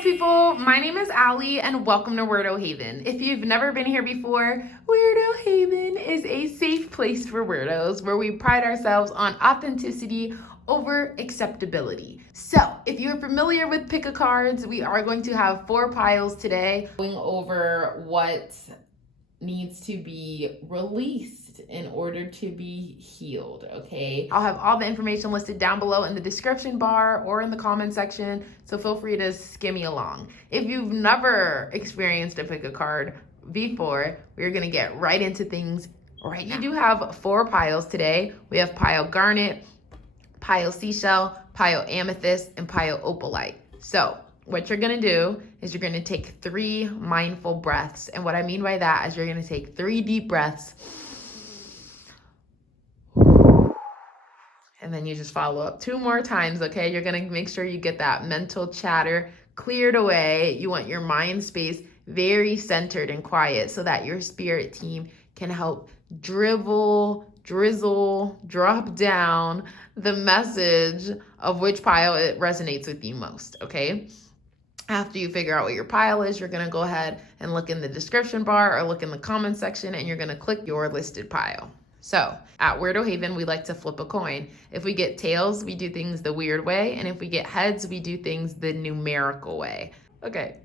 people, my name is Allie and welcome to Wrdohvn. If you've never been here before, Wrdohvn is a safe place for weirdos where we pride ourselves on authenticity over acceptability. So, if you're familiar with pick-a-cards, we are going to have 4 piles today, going over what needs to be released in order to be healed, okay? I'll have all the information listed down below in the description bar or in the comment section, so feel free to skim me along. If you've never experienced a pick a card before, we're gonna get right into things right now. We do have 4 piles today. We have pile Garnet, pile Seashell, pile Amethyst, and pile Opalite. So what you're gonna do is you're gonna take 3 mindful breaths. And what I mean by that is you're gonna take 3 deep breaths. And then you just follow up 2 more times, okay? You're gonna make sure you get that mental chatter cleared away. You want your mind space very centered and quiet so that your spirit team can help drizzle, drop down the message of which pile it resonates with you most, okay? After you figure out what your pile is, you're gonna go ahead and look in the description bar or look in the comment section and you're gonna click your listed pile. So at Wrdohvn, we like to flip a coin. If we get tails, we do things the weird way. And if we get heads, we do things the numerical way. Okay.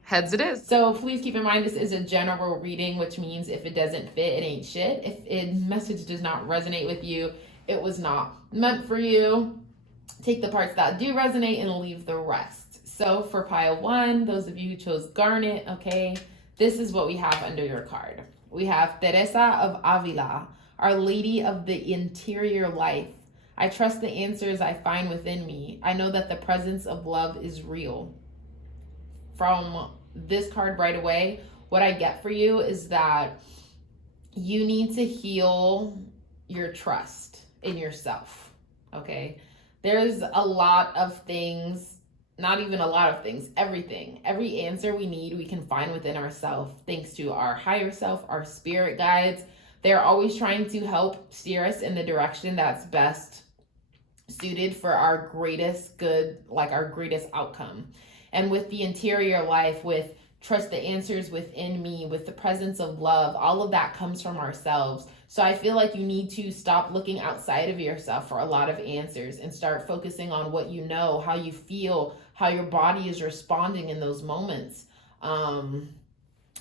Heads it is. So please keep in mind, this is a general reading, which means if it doesn't fit, it ain't shit. If a message does not resonate with you, it was not meant for you. Take the parts that do resonate and leave the rest. So for pile 1, those of you who chose Garnet, okay, this is what we have under your card. We have Teresa of Avila, Our Lady of the Interior Life. I trust the answers I find within me. I know that the presence of love is real. From this card right away, what I get for you is that you need to heal your trust in yourself, okay? There's a lot of things, not even a lot of things, everything. Every answer we need, we can find within ourselves, thanks to our higher self, our spirit guides. They're always trying to help steer us in the direction that's best suited for our greatest good, like our greatest outcome. And with the interior life, with trust the answers within me, with the presence of love, all of that comes from ourselves. So I feel like you need to stop looking outside of yourself for a lot of answers and start focusing on what you know, how you feel, how your body is responding in those moments. And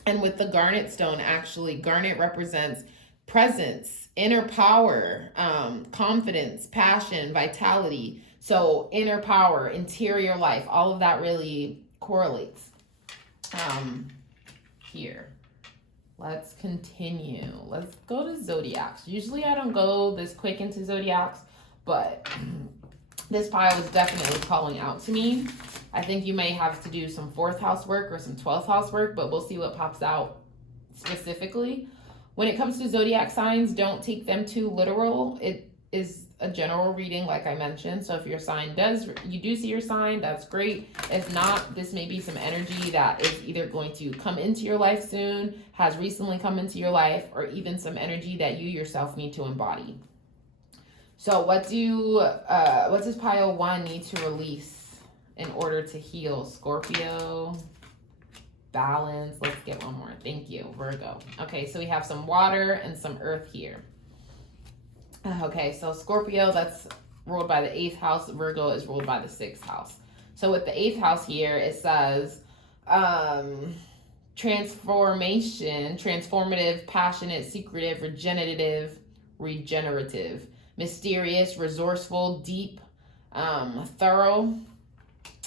with the Garnet stone, actually, Garnet represents presence, inner power, confidence, passion, vitality. So inner power, interior life, all of that really correlates. Here. Let's continue. Let's go to zodiacs. Usually I don't go this quick into zodiacs, but this pile is definitely calling out to me. I think you may have to do some 4th house work or some 12th house work, but we'll see what pops out specifically. When it comes to zodiac signs, don't take them too literal. It is a general reading, like I mentioned. So if your sign you do see your sign, that's great. If not, this may be some energy that is either going to come into your life soon, has recently come into your life, or even some energy that you yourself need to embody. So what does pile 1 need to release in order to heal? Scorpio, balance. Let's get one more. Thank you, Virgo. Okay, so we have some water and some earth here. Okay, so Scorpio, that's ruled by the 8th house. Virgo is ruled by the 6th house. So with the 8th house here, it says transformation, transformative, passionate, secretive, regenerative, mysterious, resourceful, deep, thorough.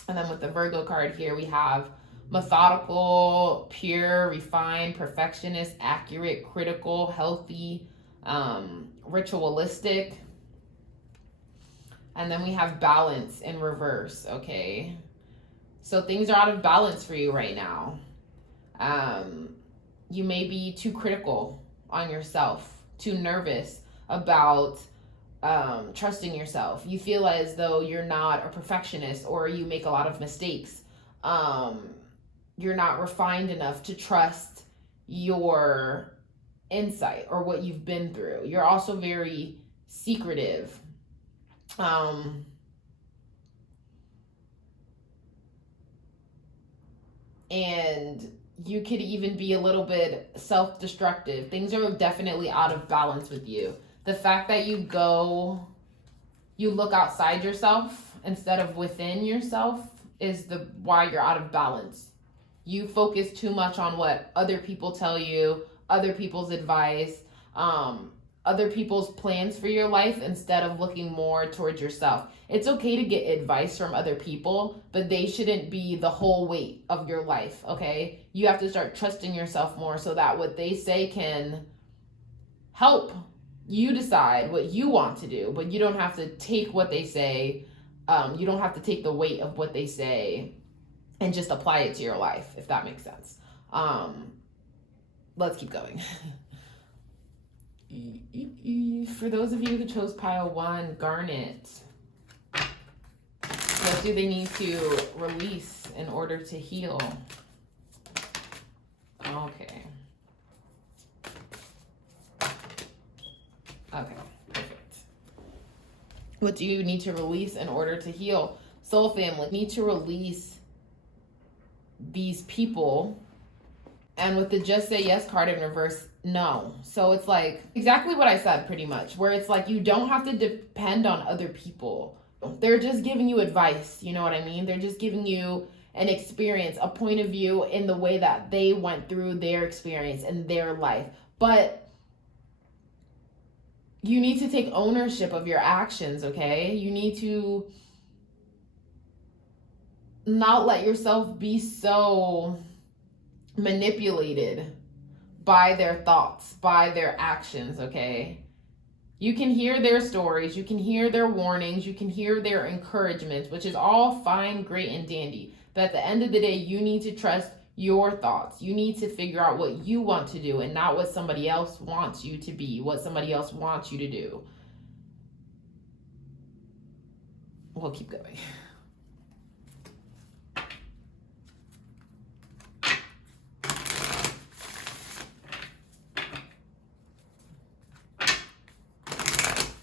And then with the Virgo card here, we have methodical, pure, refined, perfectionist, accurate, critical, healthy, ritualistic. And then we have balance in reverse, okay? So things are out of balance for you right now. You may be too critical on yourself, too nervous about trusting yourself. You feel as though you're not a perfectionist or you make a lot of mistakes. You're not refined enough to trust your insight or what you've been through. You're also very secretive. and you could even be a little bit self-destructive. Things are definitely out of balance with you. The fact that you look outside yourself instead of within yourself is why you're out of balance. You focus too much on what other people tell you, other people's advice, other people's plans for your life instead of looking more towards yourself. It's okay to get advice from other people, but they shouldn't be the whole weight of your life, okay? You have to start trusting yourself more so that what they say can help you decide what you want to do, but you don't have to take what they say. You don't have to take the weight of what they say and just apply it to your life, if that makes sense. Let's keep going. For those of you who chose pile 1, Garnet, what do they need to release in order to heal? Okay. Okay, perfect. What do you need to release in order to heal? Soul family, need to release these people. And with the just say yes card in reverse, no. So it's like exactly what I said pretty much, where it's like you don't have to depend on other people. They're just giving you advice, you know what I mean? They're just giving you an experience, a point of view in the way that they went through their experience in their life. But you need to take ownership of your actions, okay? You need to not let yourself be so manipulated by their thoughts, by their actions, okay? You can hear their stories, you can hear their warnings, you can hear their encouragements, which is all fine, great, and dandy. But at the end of the day, you need to trust your thoughts. You need to figure out what you want to do and not what somebody else wants you to be, what somebody else wants you to do. We'll keep going.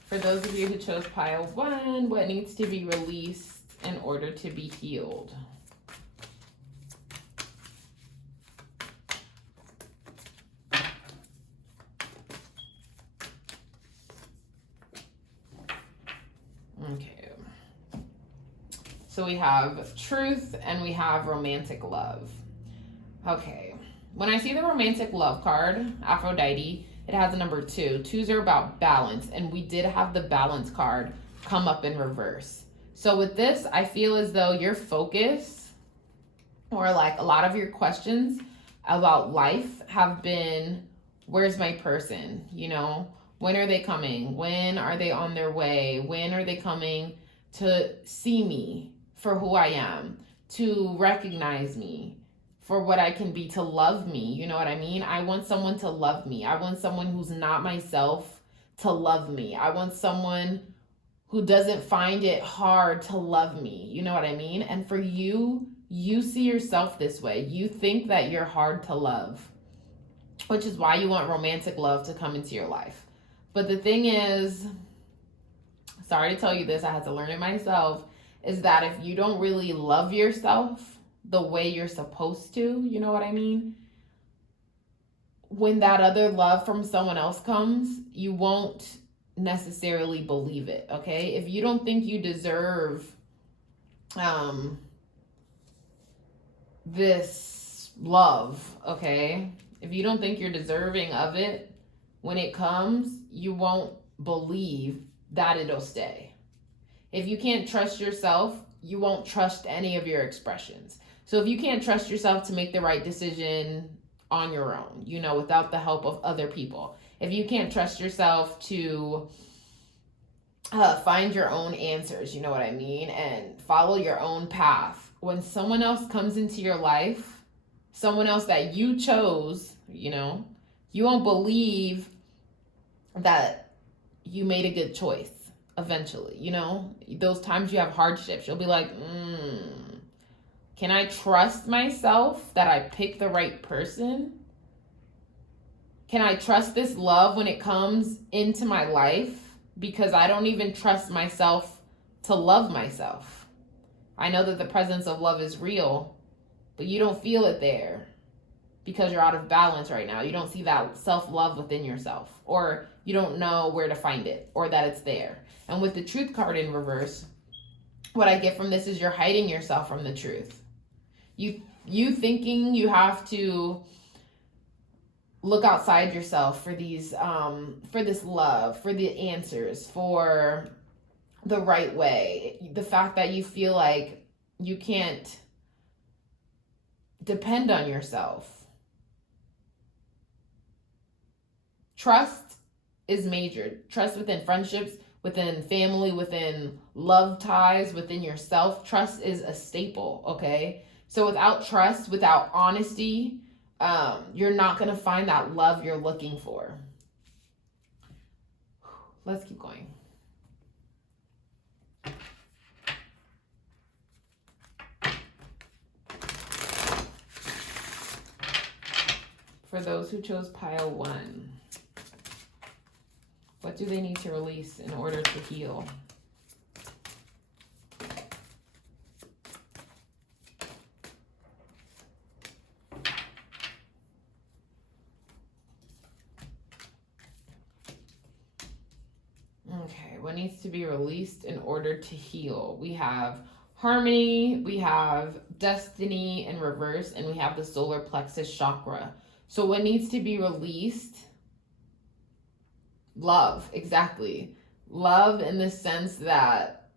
For those of you who chose pile 1, what needs to be released in order to be healed? Okay. So we have truth and we have romantic love. Okay. When I see the romantic love card, Aphrodite, it has a number 2. 2s are about balance, and we did have the balance card come up in reverse. So with this, I feel as though your focus, or like a lot of your questions about life have been, where's my person? You know, when are they coming? When are they on their way? When are they coming to see me for who I am, to recognize me for what I can be, to love me? You know what I mean? I want someone to love me. I want someone who's not myself to love me. I want someone who doesn't find it hard to love me. You know what I mean? And for you, you see yourself this way. You think that you're hard to love, which is why you want romantic love to come into your life. But the thing is, sorry to tell you this, I had to learn it myself, is that if you don't really love yourself the way you're supposed to, you know what I mean? When that other love from someone else comes, you won't necessarily believe it, okay? If you don't think you deserve this love, okay? If you don't think you're deserving of it, when it comes, you won't believe that it'll stay. If you can't trust yourself, you won't trust any of your expressions. So if you can't trust yourself to make the right decision on your own, you know, without the help of other people, if you can't trust yourself to find your own answers, you know what I mean, and follow your own path, when someone else comes into your life, someone else that you chose, you know, you won't believe that you made a good choice eventually, you know? Those times you have hardships, you'll be like, can I trust myself that I picked the right person? Can I trust this love when it comes into my life? Because I don't even trust myself to love myself. I know that the presence of love is real, but you don't feel it there because you're out of balance right now. You don't see that self-love within yourself, or you don't know where to find it, or that it's there. And with the truth card in reverse, what I get from this is you're hiding yourself from the truth. You thinking you have to look outside yourself for these for this love, for the answers, for the right way. The fact that you feel like you can't depend on yourself. Trust is major. Trust within friendships, within family, within love ties, within yourself. Trust is a staple, okay? So without trust, without honesty, you're not going to find that love you're looking for. Let's keep going. For those who chose pile 1, what do they need to release in order to heal? Okay, what needs to be released in order to heal? We have harmony, we have destiny in reverse, and we have the solar plexus chakra. So what needs to be released? Love, exactly. Love in the sense that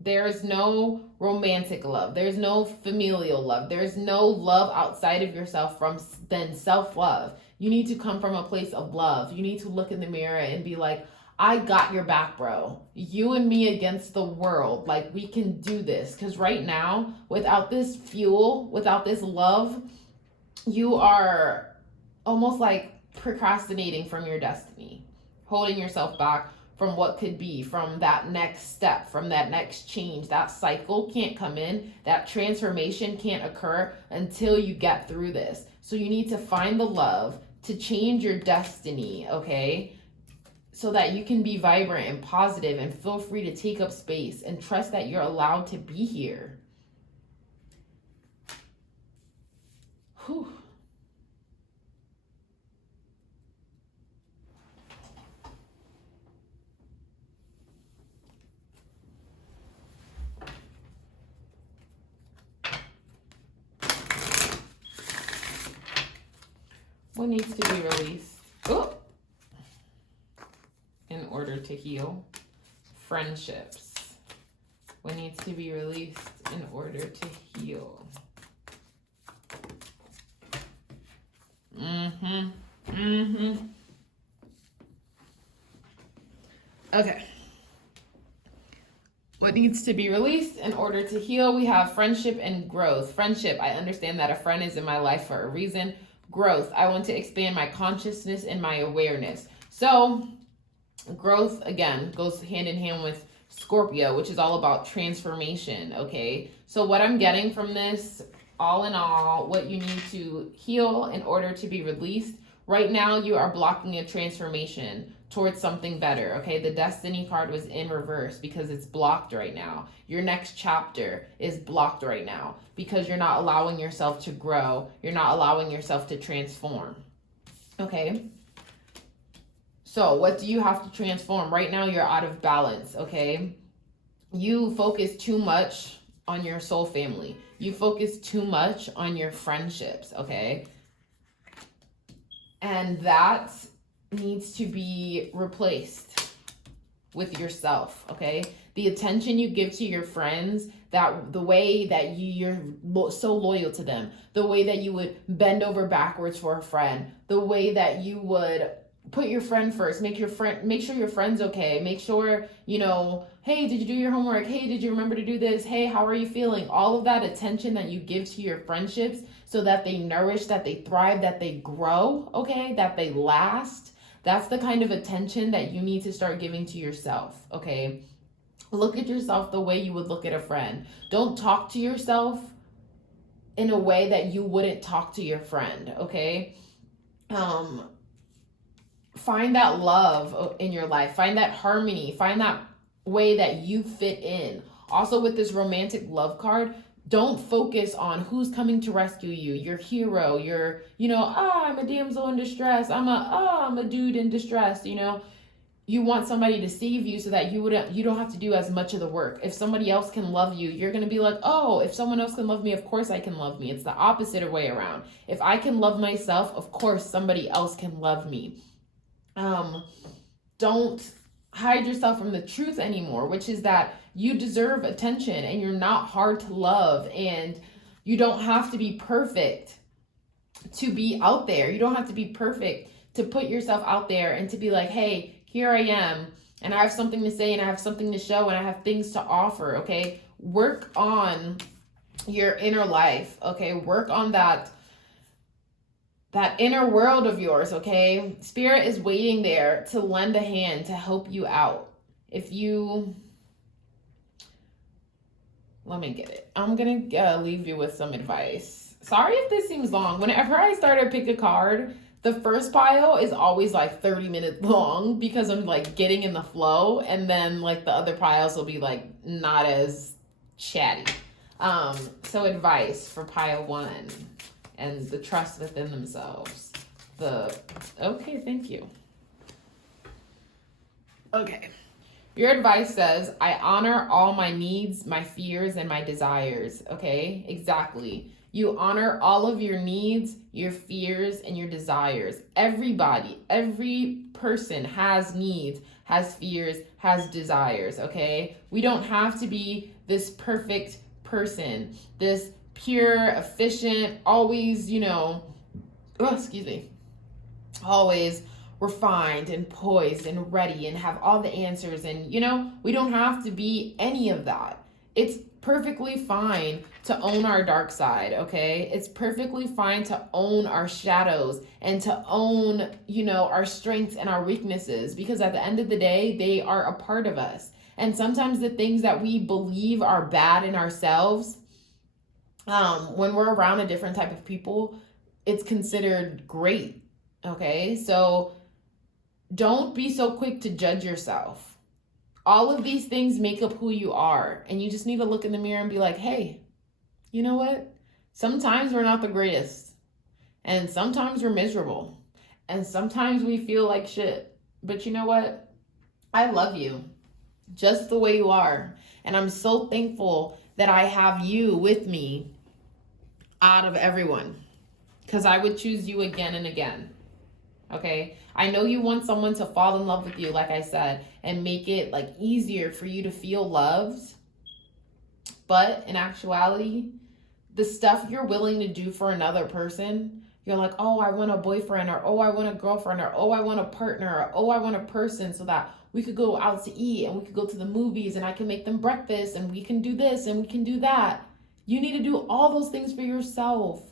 there is no romantic love. There's no familial love. There's no love outside of yourself from then self-love. You need to come from a place of love. You need to look in the mirror and be like, I got your back, bro. You and me against the world. Like, we can do this. Because right now, without this fuel, without this love, you are almost like procrastinating from your destiny, holding yourself back from what could be, from that next step, from that next change. That cycle can't come in. That transformation can't occur until you get through this. So you need to find the love to change your destiny, okay? So that you can be vibrant and positive and feel free to take up space and trust that you're allowed to be here. Whew. What needs to be released? Oh. In order to heal? Friendships. What needs to be released in order to heal? Okay. What needs to be released in order to heal? We have friendship and growth. Friendship, I understand that a friend is in my life for a reason. Growth, I want to expand my consciousness and my awareness. So growth, again, goes hand in hand with Scorpio, which is all about transformation, okay? So what I'm getting from this, all in all, what you need to heal in order to be released, right now you are blocking a transformation towards something better, okay? The destiny card was in reverse because it's blocked right now. Your next chapter is blocked right now because you're not allowing yourself to grow. You're not allowing yourself to transform, okay? So what do you have to transform? Right now you're out of balance, okay? You focus too much on your soul family. You focus too much on your friendships, okay? And that needs to be replaced with yourself, okay? The attention you give to your friends, that the way that you're so loyal to them, the way that you would bend over backwards for a friend, the way that you would put your friend first, make sure your friend's okay, make sure, you know, hey, did you do your homework? Hey, did you remember to do this? Hey, how are you feeling? All of that attention that you give to your friendships so that they nourish, that they thrive, that they grow, okay, that they last. That's the kind of attention that you need to start giving to yourself, okay? Look at yourself the way you would look at a friend. Don't talk to yourself in a way that you wouldn't talk to your friend, okay? Find that love in your life. Find that harmony. Find that way that you fit in. Also with this romantic love card, Don't focus on who's coming to rescue you, your hero, your, I'm a damsel in distress, I'm a dude in distress, You want somebody to save you so that you don't have to do as much of the work. If somebody else can love you, you're going to be like, oh, if someone else can love me, of course I can love me. It's the opposite way around. If I can love myself, of course somebody else can love me. Don't hide yourself from the truth anymore, which is that you deserve attention and you're not hard to love, and you don't have to be perfect to be out there. You don't have to be perfect to put yourself out there and to be like, hey, here I am, and I have something to say, and I have something to show, and I have things to offer, okay? Work on your inner life, okay? Work on that inner world of yours, okay? Spirit is waiting there to lend a hand to help you out. Let me get it. I'm going to leave you with some advice. Sorry if this seems long. Whenever I start to pick a card, the first pile is always like 30 minutes long because I'm like getting in the flow, and then like the other piles will be like not as chatty. So advice for pile 1 and the trust within themselves. Okay, thank you. Okay. Your advice says, I honor all my needs, my fears, and my desires. Okay, exactly. You honor all of your needs, your fears, and your desires. Everybody, every person has needs, has fears, has desires, okay? We don't have to be this perfect person, this pure, efficient, always, always refined and poised and ready and have all the answers. And, we don't have to be any of that. It's perfectly fine to own our dark side, okay? It's perfectly fine to own our shadows and to own, our strengths and our weaknesses, because at the end of the day, they are a part of us. And sometimes the things that we believe are bad in ourselves, when we're around a different type of people, it's considered great, okay? So don't be so quick to judge yourself. All of these things make up who you are, and you just need to look in the mirror and be like, hey, you know what? Sometimes we're not the greatest, and sometimes we're miserable, and sometimes we feel like shit. But you know what? I love you just the way you are, and I'm so thankful that I have you with me out of everyone, because I would choose you again and again. Okay, I know you want someone to fall in love with you, like I said, and make it like easier for you to feel loved. But in actuality, the stuff you're willing to do for another person, you're like, oh, I want a boyfriend, or oh, I want a girlfriend, or oh, I want a partner, or oh, I want a person so that we could go out to eat and we could go to the movies and I can make them breakfast and we can do this and we can do that. You need to do all those things for yourself.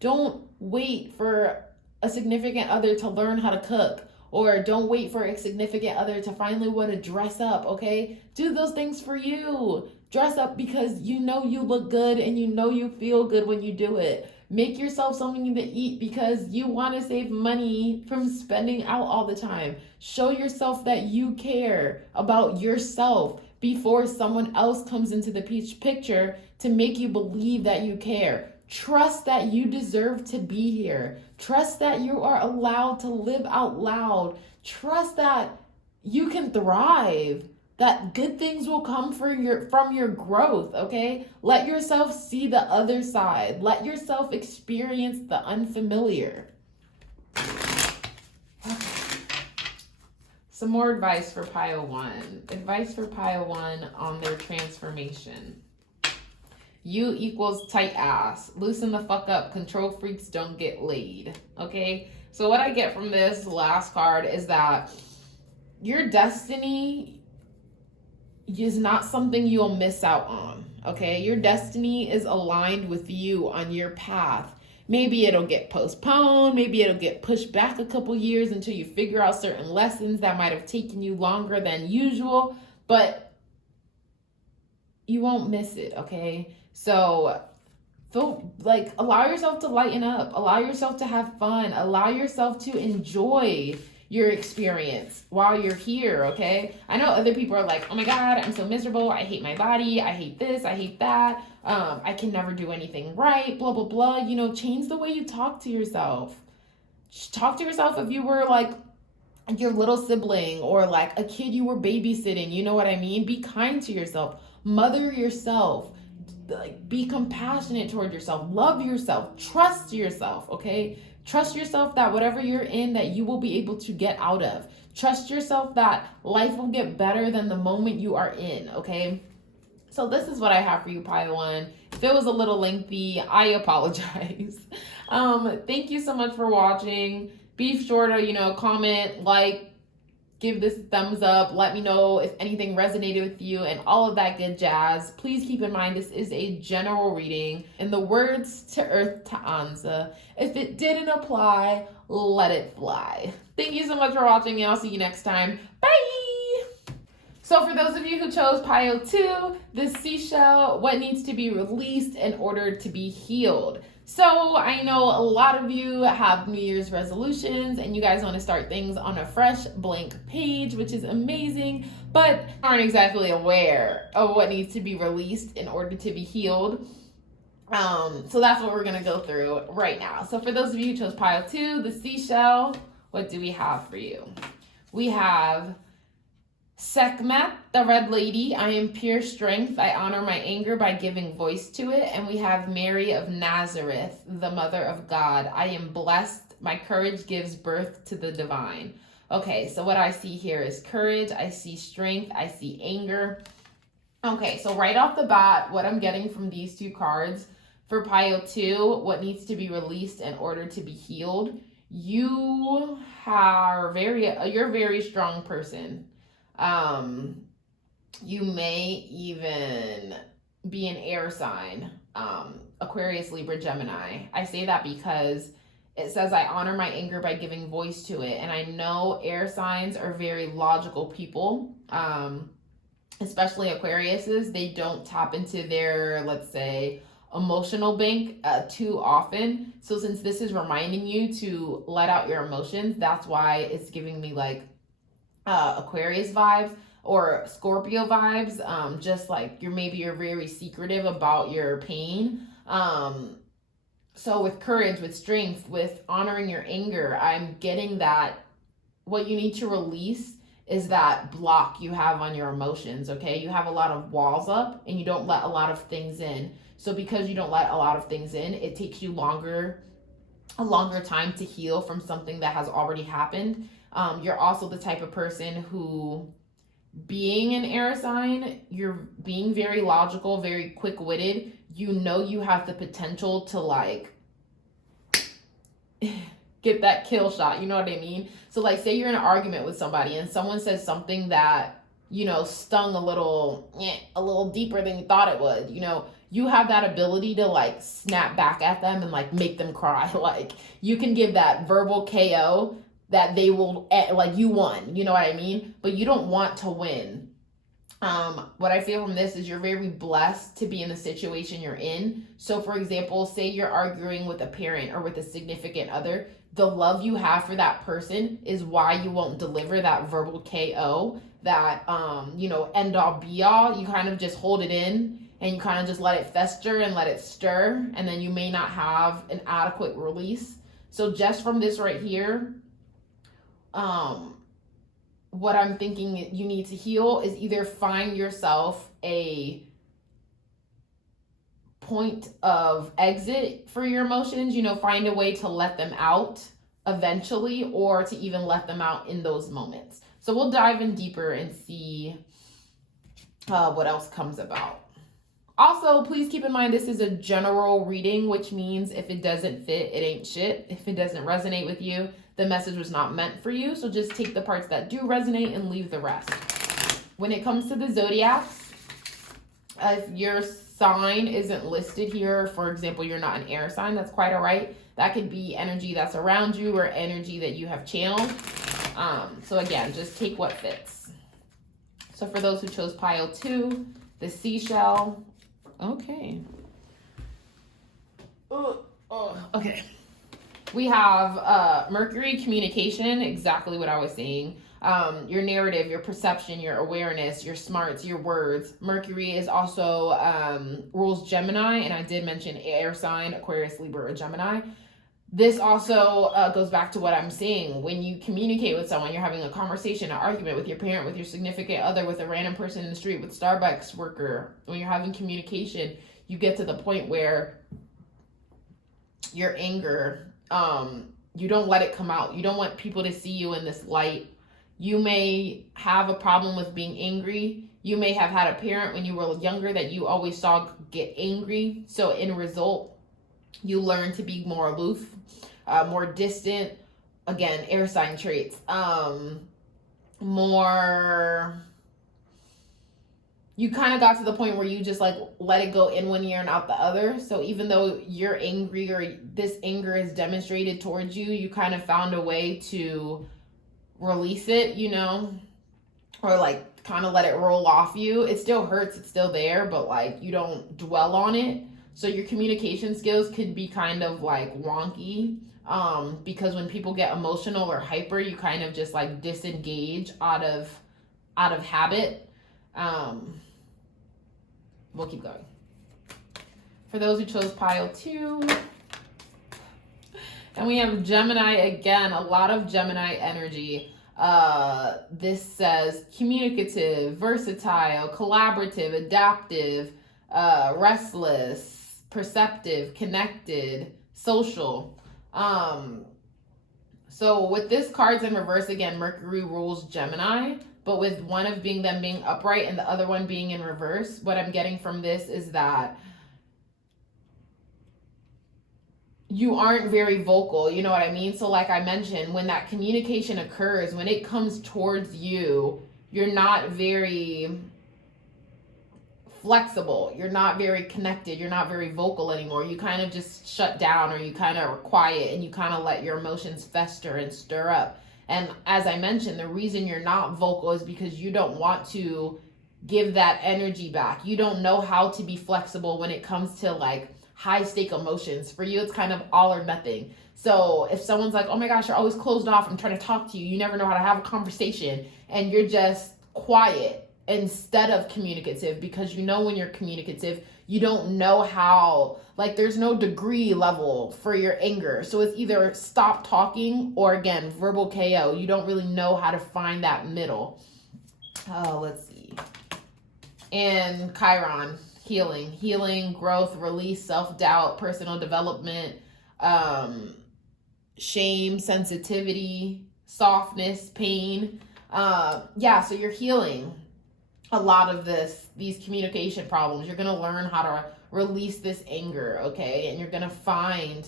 Don't wait for a significant other to learn how to cook, or don't wait for a significant other to finally want to dress up, okay? Do those things for you. Dress up because you know you look good and you know you feel good when you do it. Make yourself something to eat because you want to save money from spending out all the time. Show yourself that you care about yourself before someone else comes into the picture to make you believe that you care. Trust that you deserve to be here. Trust that you are allowed to live out loud. Trust that you can thrive, that good things will come from your growth, okay? Let yourself see the other side. Let yourself experience the unfamiliar. Some more advice for pile 1. Advice for pile 1 on their transformation. You equals tight ass. Loosen the fuck up. Control freaks don't get laid. Okay? So what I get from this last card is that your destiny is not something you'll miss out on. Okay? Your destiny is aligned with you on your path. Maybe it'll get postponed. Maybe it'll get pushed back a couple years until you figure out certain lessons that might have taken you longer than usual. But you won't miss it, okay? So allow yourself to lighten up, allow yourself to have fun, allow yourself to enjoy your experience while you're here, okay? I know other people are like, oh my God, I'm so miserable. I hate my body. I hate this. I hate that. I can never do anything right, blah, blah, blah. You know, change the way you talk to yourself. Just talk to yourself if you were like your little sibling or like a kid you were babysitting. You know what I mean? Be kind to yourself. Mother yourself. Like, be compassionate toward yourself. Love yourself. Trust yourself, okay? Trust yourself that whatever you're in, that you will be able to get out of. Trust yourself that life will get better than the moment you are in, okay? So this is what I have for you, Pile 1. If it was a little lengthy, I apologize. Thank you so much for watching. Be sure to, you know, comment, like, give this a thumbs up. Let me know if anything resonated with you and all of that good jazz. Please keep in mind this is a general reading. In the words to EarthtoAnza, if it didn't apply, let it fly. Thank you so much for watching, and I'll see you next time. Bye! So for those of you who chose pile 2, the seashell, what needs to be released in order to be healed. So I know a lot of you have New Year's resolutions and you guys want to start things on a fresh blank page, which is amazing, but aren't exactly aware of what needs to be released in order to be healed. So that's what we're going to go through right now. So for those of you who chose pile 2, the seashell, what do we have for you? We have Sekhmet, the Red Lady. I am pure strength. I honor my anger by giving voice to it. And we have Mary of Nazareth, the Mother of God. I am blessed. My courage gives birth to the divine. Okay, so what I see here is courage. I see strength. I see anger. Okay, so right off the bat, what I'm getting from these two cards for pile 2, what needs to be released in order to be healed? You're a very strong person. You may even be an air sign, Aquarius, Libra, Gemini. I say that because it says I honor my anger by giving voice to it. And I know air signs are very logical people, especially Aquariuses. They don't tap into their, let's say, emotional bank too often. So since this is reminding you to let out your emotions, that's why it's giving me like Aquarius vibes or Scorpio vibes, just like you're very secretive about your pain. So with courage, with strength, with honoring your anger, I'm getting that what you need to release is that block you have on your emotions, okay? You have a lot of walls up and you don't let a lot of things in. So because you don't let a lot of things in, it takes you a longer time to heal from something that has already happened. You're also the type of person who, being an air sign, you're being very logical, very quick-witted. You know you have the potential to like get that kill shot, you know what I mean? So like say you're in an argument with somebody and someone says something that, you know, stung a little deeper than you thought it would, you know, you have that ability to like snap back at them and like make them cry. Like you can give that verbal KO that they will, like, you won, you know what I mean? But you don't want to win. What I feel from this is you're very blessed to be in the situation you're in. So for example, say you're arguing with a parent or with a significant other, the love you have for that person is why you won't deliver that verbal KO, that, you know, end all be all. You kind of just hold it in and you kind of just let it fester and let it stir. And then you may not have an adequate release. So just from this right here, what I'm thinking you need to heal is either find yourself a point of exit for your emotions, you know, find a way to let them out eventually, or to even let them out in those moments. So we'll dive in deeper and see what else comes about. Also, please keep in mind this is a general reading, which means if it doesn't fit, it ain't shit. If it doesn't resonate with you, the message was not meant for you. So just take the parts that do resonate and leave the rest. When it comes to the zodiacs, if your sign isn't listed here, for example, you're not an air sign, that's quite all right. That could be energy that's around you or energy that you have channeled. So again, just take what fits. So for those who chose pile 2, the seashell. Okay. Okay. We have Mercury, communication, exactly what I was saying. Your narrative, your perception, your awareness, your smarts, your words. Mercury is also rules Gemini, and I did mention air sign, Aquarius, Libra, or Gemini. This also goes back to what I'm saying. When you communicate with someone, you're having a conversation, an argument with your parent, with your significant other, with a random person in the street, with Starbucks worker. When you're having communication, you get to the point where your anger, you don't let it come out. You don't want people to see you in this light. You may have a problem with being angry. You may have had a parent when you were younger that you always saw get angry. So in result, you learn to be more aloof, more distant. Again, air sign traits. More, you kind of got to the point where you just like let it go in one ear and out the other. So even though you're angry or this anger is demonstrated towards you, you kind of found a way to release it, you know, or like kind of let it roll off you. It still hurts, it's still there, but like you don't dwell on it. So your communication skills could be kind of like wonky, because when people get emotional or hyper, you kind of just like disengage out of habit. We'll keep going. For those who chose pile 2, and we have Gemini again, a lot of Gemini energy. This says communicative, versatile, collaborative, adaptive, restless, perceptive, connected, social. So with this card's in reverse, again, Mercury rules Gemini, but with one of them being upright and the other one being in reverse, what I'm getting from this is that you aren't very vocal, you know what I mean? So like I mentioned, when that communication occurs, when it comes towards you, you're not very flexible, you're not very connected, you're not very vocal anymore. You kind of just shut down, or you kind of are quiet, and you kind of let your emotions fester and stir up. And as I mentioned, the reason you're not vocal is because you don't want to give that energy back. You don't know how to be flexible when it comes to like high stake emotions. For you, it's kind of all or nothing. So if someone's like, oh my gosh, you're always closed off, I'm trying to talk to you, you never know how to have a conversation, and you're just quiet instead of communicative, because you know when you're communicative, you don't know how, like there's no degree level for your anger. So it's either stop talking or again, verbal KO. You don't really know how to find that middle. Let's see. And Chiron, healing, growth, release, self-doubt, personal development, shame, sensitivity, softness, pain. So you're healing a lot of these communication problems. You're going to learn how to release this anger, okay? And you're going to find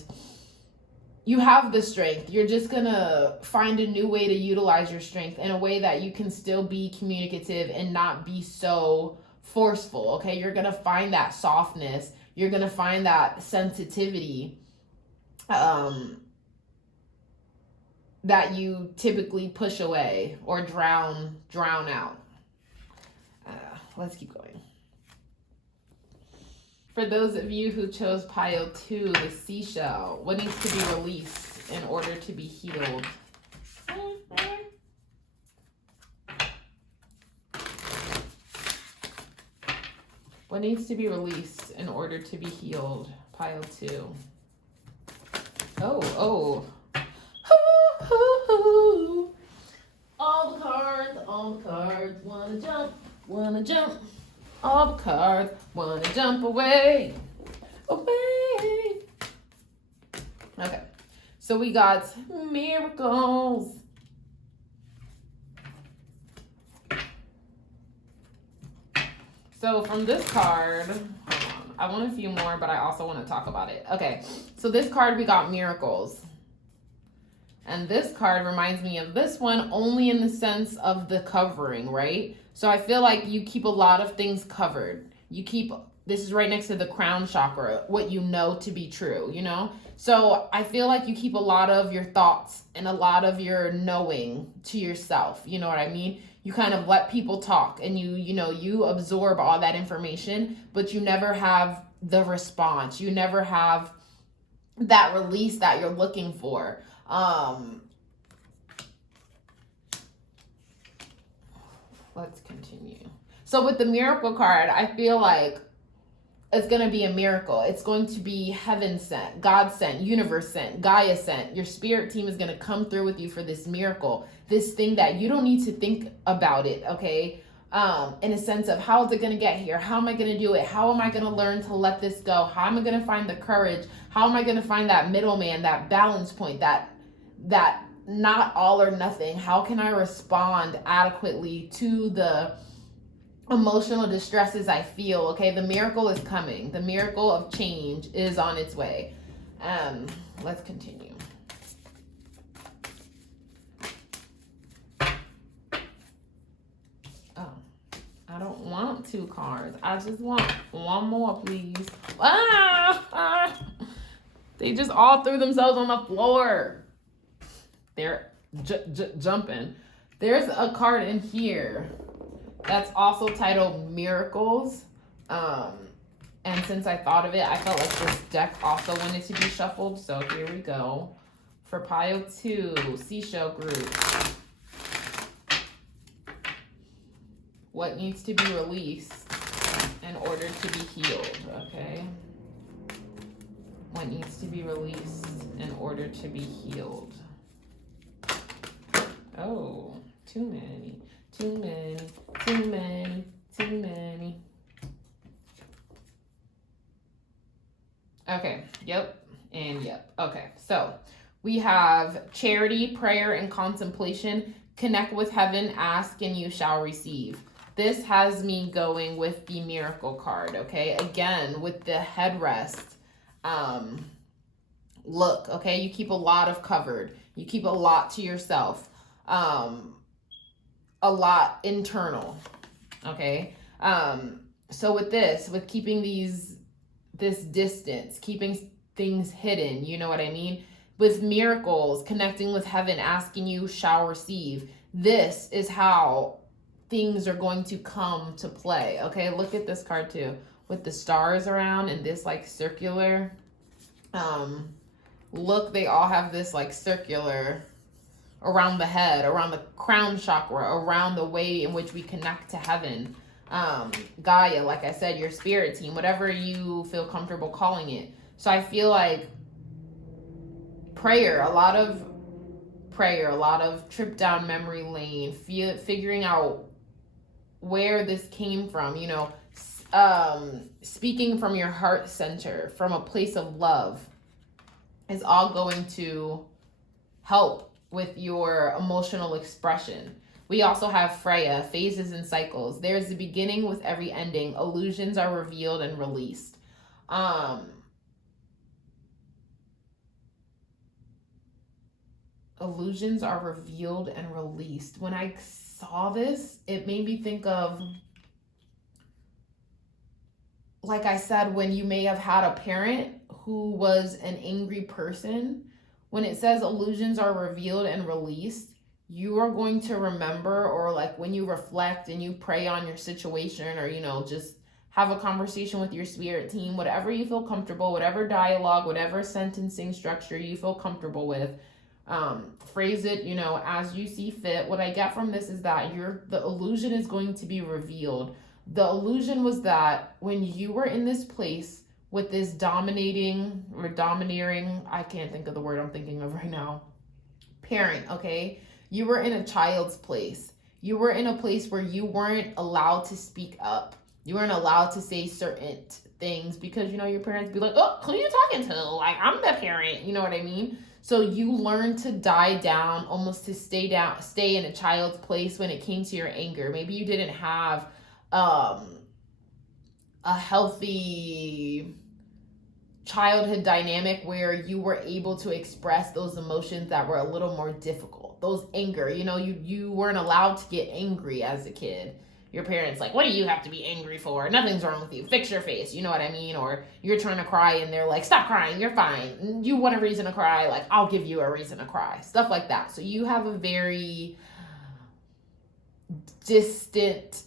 you have the strength. You're just going to find a new way to utilize your strength in a way that you can still be communicative and not be so forceful, okay? You're going to find that softness. You're going to find that sensitivity that you typically push away or drown out. Let's keep going. For those of you who chose pile 2, the seashell, what needs to be released in order to be healed? What needs to be released in order to be healed? Pile 2. Oh. All the cards wanna jump. All the cards wanna jump away. Okay, so we got miracles. So from this card, hold on, I want a few more, but I also want to talk about it. Okay, so this card we got miracles. And this card reminds me of this one only in the sense of the covering, right? So I feel like you keep a lot of things covered. This is right next to the crown chakra, what you know to be true, you know? So I feel like you keep a lot of your thoughts and a lot of your knowing to yourself, you know what I mean? You kind of let people talk and you absorb all that information, but you never have the response. You never have that release that you're looking for. Let's continue. So with the miracle card, I feel like it's going to be a miracle. It's going to be heaven sent, God sent, universe sent, Gaia sent. Your spirit team is going to come through with you for this miracle, this thing that you don't need to think about it, okay? In a sense of how is it going to get here? How am I going to do it? How am I going to learn to let this go? How am I going to find the courage? How am I going to find that middleman, that balance point, that not all or nothing? How can I respond adequately to the emotional distresses I feel? Okay, the miracle is coming. The miracle of change is on its way. Let's continue. Oh, I don't want 2 cards. I just want one more, please. They just all threw themselves on the floor. They're jumping. There's a card in here that's also titled Miracles. And since I thought of it, I felt like this deck also wanted to be shuffled. So here we go. For pile 2, Seashell group. What needs to be released in order to be healed, okay? What needs to be released in order to be healed? Oh, too many. Too many, too many, too many. Okay, yep, and yep. Okay, so we have charity, prayer, and contemplation. Connect with heaven, ask, and you shall receive. This has me going with the miracle card, okay? Again, with the headrest. Look, okay, you keep a lot of covered. You keep a lot to yourself. A lot internal, okay? So with this, with keeping this distance, keeping things hidden, you know what I mean? With miracles, connecting with heaven, asking you shall receive. This is how things are going to come to play, okay? Look at this card too, with the stars around and this like circular. Look, they all have this like circular around the head, around the crown chakra, around the way in which we connect to heaven. Gaia, like I said, your spirit team, whatever you feel comfortable calling it. So I feel like prayer, a lot of trip down memory lane, figuring out where this came from, you know, speaking from your heart center, from a place of love, is all going to help with your emotional expression. We also have Freya, phases and cycles. There's the beginning with every ending. Illusions are revealed and released. Illusions are revealed and released. When I saw this, it made me think of, like I said, when you may have had a parent who was an angry person. When it says illusions are revealed and released, you are going to remember, or like when you reflect and you pray on your situation, or, you know, just have a conversation with your spirit team, whatever you feel comfortable, whatever dialogue, whatever sentencing structure you feel comfortable with, phrase it, you know, as you see fit. What I get from this is that the illusion is going to be revealed. The illusion was that when you were in this place with this dominating or domineering, I can't think of the word I'm thinking of right now, parent, okay? You were in a child's place. You were in a place where you weren't allowed to speak up. You weren't allowed to say certain things because, you know, your parents be like, oh, who are you talking to? Like, I'm the parent, you know what I mean? So you learned to die down, almost to stay in a child's place when it came to your anger. Maybe you didn't have a healthy childhood dynamic where you were able to express those emotions that were a little more difficult. Those anger, you know, you weren't allowed to get angry as a kid. Your parents like, what do you have to be angry for? Nothing's wrong with you. Fix your face. You know what I mean? Or you're trying to cry and they're like, stop crying. You're fine. You want a reason to cry? Like, I'll give you a reason to cry. Stuff like that. So you have a very distant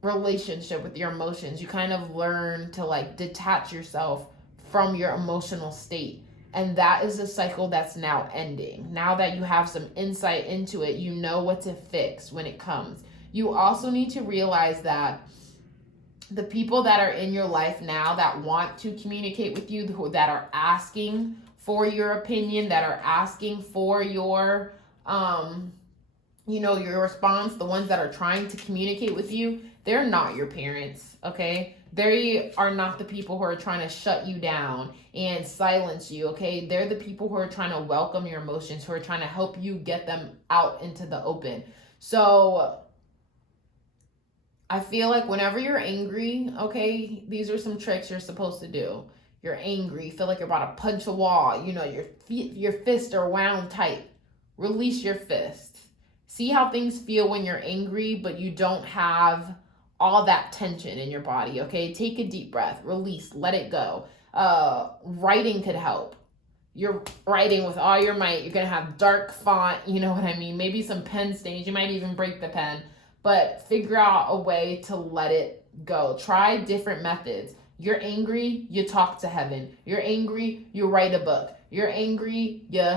relationship with your emotions. You kind of learn to like detach yourself from your emotional state. And that is a cycle that's now ending. Now that you have some insight into it, you know what to fix when it comes. You also need to realize that the people that are in your life now that want to communicate with you, that are asking for your opinion, that are asking for your, your response, the ones that are trying to communicate with you, they're not your parents, okay? They are not the people who are trying to shut you down and silence you, okay? They're the people who are trying to welcome your emotions, who are trying to help you get them out into the open. So I feel like whenever you're angry, okay, these are some tricks you're supposed to do. You're angry, you feel like you're about to punch a wall, your fists are wound tight. Release your fist. See how things feel when you're angry, but you don't have all that tension in your body, okay? Take a deep breath, release, let it go. Writing could help. You're writing with all your might. You're going to have dark font, you know what I mean? Maybe some pen stains. You might even break the pen. But figure out a way to let it go. Try different methods. You're angry, you talk to heaven. You're angry, you write a book. You're angry, you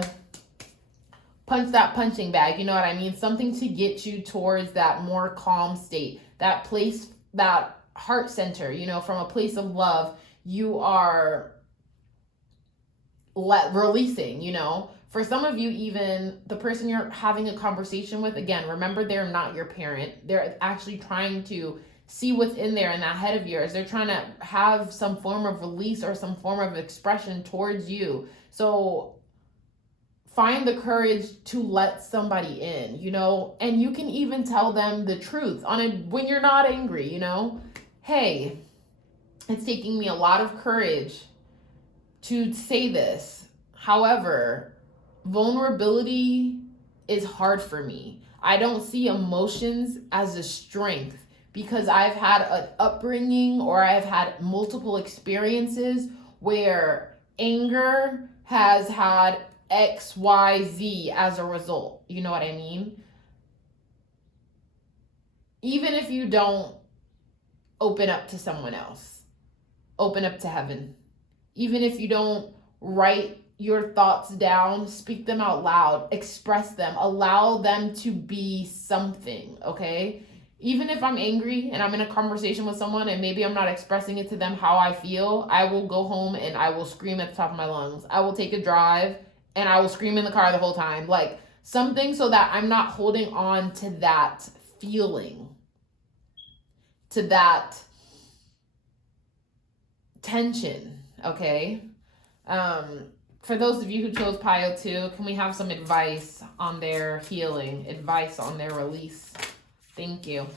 punch that punching bag. You know what I mean? Something to get you towards that more calm state. That place, that heart center, from a place of love, you are releasing, For some of you, even the person you're having a conversation with, again, remember they're not your parent. They're actually trying to see what's in there in that head of yours. They're trying to have some form of release or some form of expression towards you. So find the courage to let somebody in, and you can even tell them the truth when you're not angry, Hey, it's taking me a lot of courage to say this. However, vulnerability is hard for me. I don't see emotions as a strength because I've had an upbringing or I've had multiple experiences where anger has had X, Y, Z as a result. You know what I mean? Even if you don't open up to someone else, open up to heaven. Even if you don't write your thoughts down, speak them out loud, express them, allow them to be something, okay? Even if I'm angry and I'm in a conversation with someone and maybe I'm not expressing it to them how I feel, I will go home and I will scream at the top of my lungs. I will take a drive and I will scream in the car the whole time. Like something so that I'm not holding on to that feeling, to that tension, okay? For those of you who chose Pio 2, can we have some advice on their healing, advice on their release? Thank you.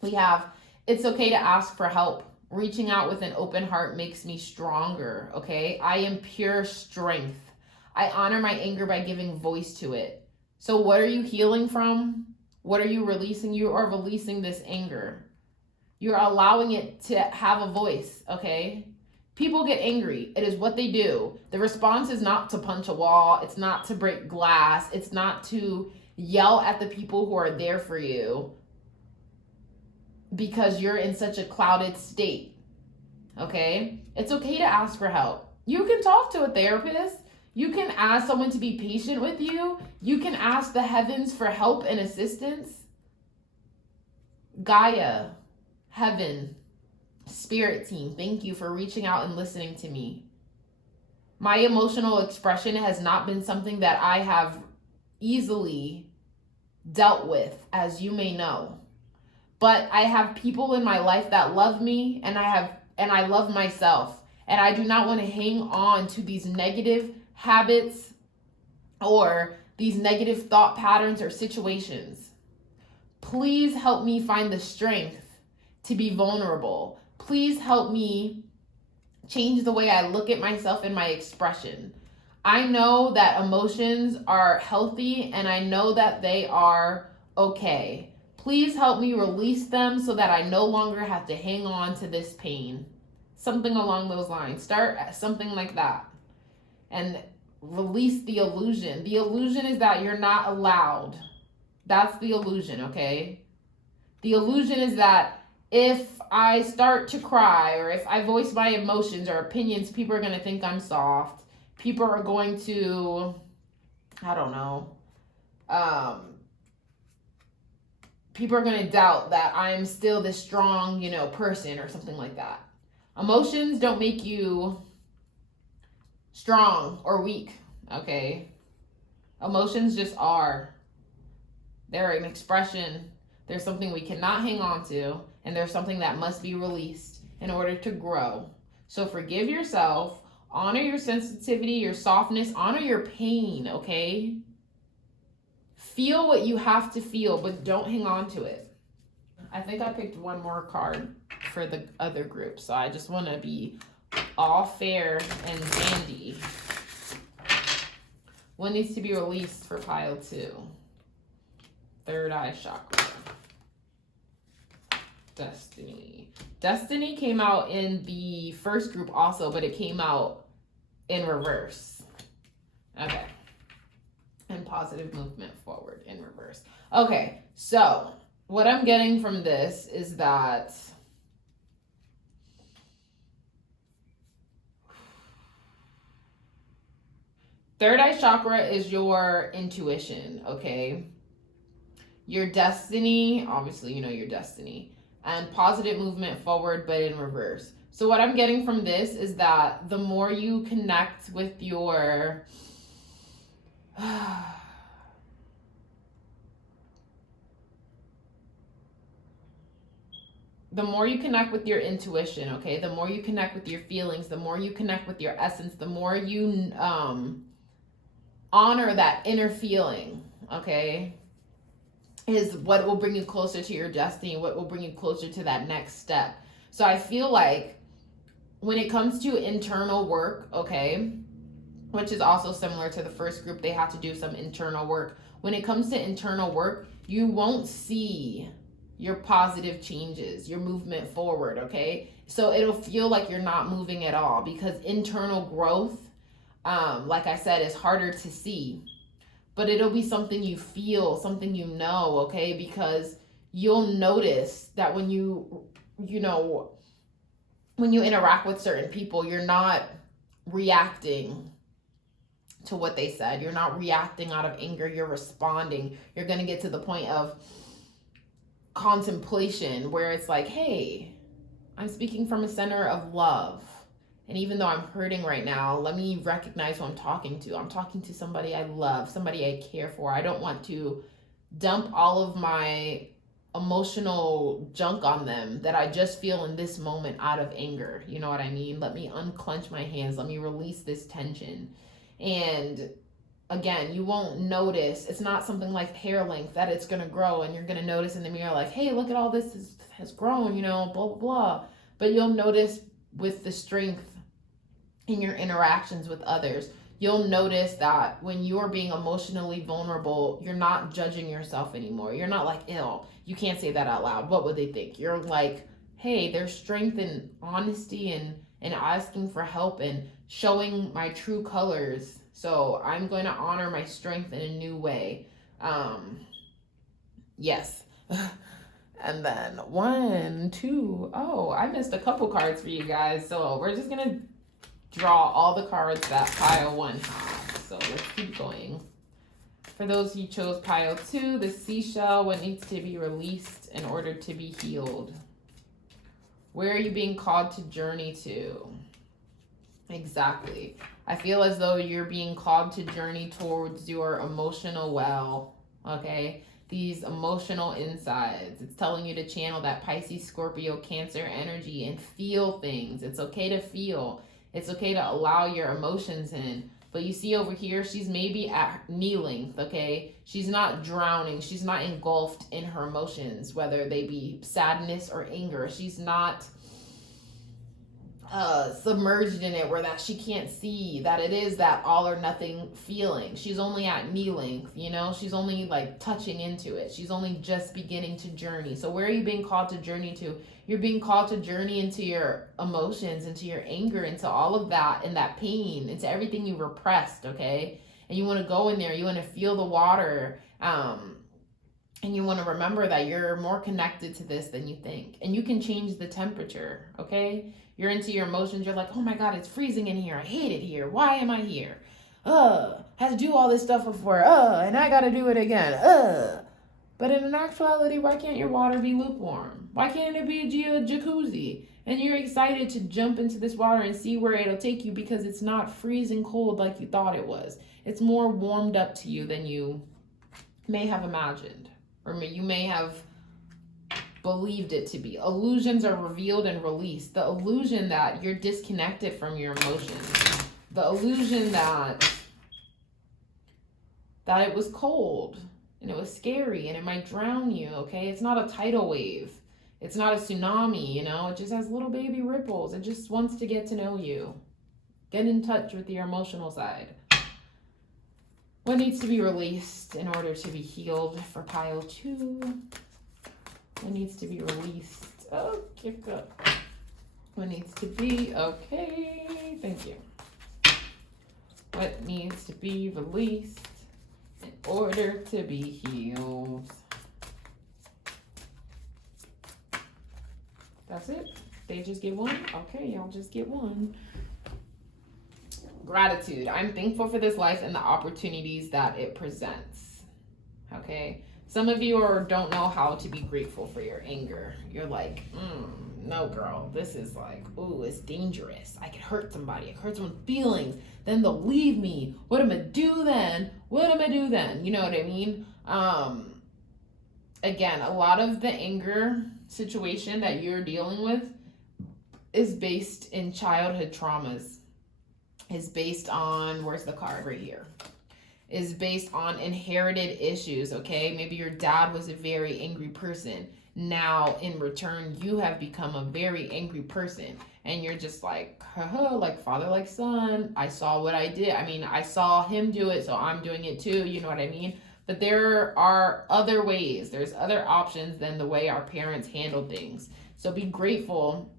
We have, it's okay to ask for help. Reaching out with an open heart makes me stronger, okay? I am pure strength. I honor my anger by giving voice to it. So what are you healing from? What are you releasing? You are releasing this anger. You're allowing it to have a voice, okay? People get angry. It is what they do. The response is not to punch a wall. It's not to break glass. It's not to yell at the people who are there for you because you're in such a clouded state, okay? It's okay to ask for help. You can talk to a therapist. You can ask someone to be patient with you. You can ask the heavens for help and assistance. Gaia, heaven, spirit team, thank you for reaching out and listening to me. My emotional expression has not been something that I have easily dealt with, as you may know. But I have people in my life that love me, and I love myself. And I do not want to hang on to these negative habits or these negative thought patterns or situations. Please help me find the strength to be vulnerable. Please help me change the way I look at myself and my expression. I know that emotions are healthy and I know that they are okay. Please help me release them so that I no longer have to hang on to this pain. Something along those lines. Start something like that. And release the illusion. The illusion is that you're not allowed. That's the illusion, okay? The illusion is that if I start to cry or if I voice my emotions or opinions, people are going to think I'm soft. People are going to, I don't know, people are going to doubt that I'm still this strong, person or something like that. Emotions don't make you strong or weak, okay? Emotions just are. They're an expression. There's something we cannot hang on to, and there's something that must be released in order to grow. So forgive yourself, honor your sensitivity, your softness, honor your pain, okay? Feel what you have to feel, but don't hang on to it. I think I picked one more card for the other group, so I just want to be all fair and dandy. What needs to be released for pile 2? Third eye chakra. Destiny. Destiny came out in the first group also, but it came out in reverse. Okay. And positive movement forward in reverse. Okay, so what I'm getting from this is that third eye chakra is your intuition, okay? Your destiny, obviously you know your destiny, and positive movement forward but in reverse. So what I'm getting from this is that the more you connect with your the more you connect with your intuition, okay, the more you connect with your feelings, the more you connect with your essence, the more you honor that inner feeling, okay, is what will bring you closer to your destiny, what will bring you closer to that next step. So I feel like when it comes to internal work, okay, which is also similar to the first group, they had to do some internal work. When it comes to internal work, you won't see your positive changes, your movement forward, okay? So it'll feel like you're not moving at all because internal growth, like I said, is harder to see. But it'll be something you feel, something you know, okay? Because you'll notice that when you interact with certain people, you're not reacting to what they said. You're not reacting out of anger. You're responding. You're going to get to the point of contemplation where it's like, hey, I'm speaking from a center of love. And even though I'm hurting right now, let me recognize who I'm talking to. I'm talking to somebody I love, somebody I care for. I don't want to dump all of my emotional junk on them that I just feel in this moment out of anger. You know what I mean? Let me unclench my hands. Let me release this tension. And again, you won't notice. It's not something like hair length that it's going to grow and you're going to notice in the mirror like, hey, look at all this has grown, blah, blah, blah. But you'll notice with the strength in your interactions with others, you'll notice that when you're being emotionally vulnerable, you're not judging yourself anymore. You're not like, ew, you can't say that out loud. What would they think? You're like, hey, there's strength in honesty and asking for help and showing my true colors. So I'm going to honor my strength in a new way. Yes. And then 1, 2, oh, I missed a couple cards for you guys. So we're just going to draw all the cards that pile 1 has. So let's keep going. For those who chose pile 2, the seashell, what needs to be released in order to be healed? Where are you being called to journey to? Exactly. I feel as though you're being called to journey towards your emotional well, okay? These emotional insides. It's telling you to channel that Pisces, Scorpio, Cancer energy and feel things. It's okay to feel. It's okay to allow your emotions in. But you see over here, she's maybe at knee length, okay? She's not drowning. She's not engulfed in her emotions, whether they be sadness or anger. She's not submerged in it where that she can't see that it is that all or nothing feeling. She's only at knee length, she's only like touching into it. She's only just beginning to journey. So where are you being called to journey to? You're being called to journey into your emotions, into your anger, into all of that and that pain, into everything you repressed, okay? And you want to go in there, you want to feel the water, And you want to remember that you're more connected to this than you think. And you can change the temperature, okay? You're into your emotions. You're like, oh my God, it's freezing in here. I hate it here. Why am I here? Had to do all this stuff before. And I got to do it again. But in actuality, why can't your water be lukewarm? Why can't it be a jacuzzi? And you're excited to jump into this water and see where it'll take you because it's not freezing cold like you thought it was. It's more warmed up to you than you may have imagined. Or you may have believed it to be. Illusions are revealed and released. The illusion that you're disconnected from your emotions. The illusion that it was cold and it was scary and it might drown you, okay? It's not a tidal wave. It's not a tsunami, you know? It just has little baby ripples. It just wants to get to know you. Get in touch with your emotional side. What needs to be released in order to be healed for pile 2? What needs to be released? Oh, kick up. What needs to be? Okay, thank you. What needs to be released in order to be healed? That's it? They just get one? Okay, y'all just get one. Gratitude. I'm thankful for this life and the opportunities that it presents. Okay? Some of you don't know how to be grateful for your anger. You're like, no, girl. This is like, ooh, it's dangerous. I could hurt somebody. I could hurt someone's feelings. Then they'll leave me. What am I do then? What am I do then? You know what I mean? Again, a lot of the anger situation that you're dealing with is based in childhood traumas. Is based on, where's the card? Right here. Is based on inherited issues, okay? Maybe your dad was a very angry person. Now, in return, you have become a very angry person. And you're just like, like father, like son. I saw what I did. I mean, I saw him do it, so I'm doing it too. You know what I mean? But there are other ways. There's other options than the way our parents handle things. So be grateful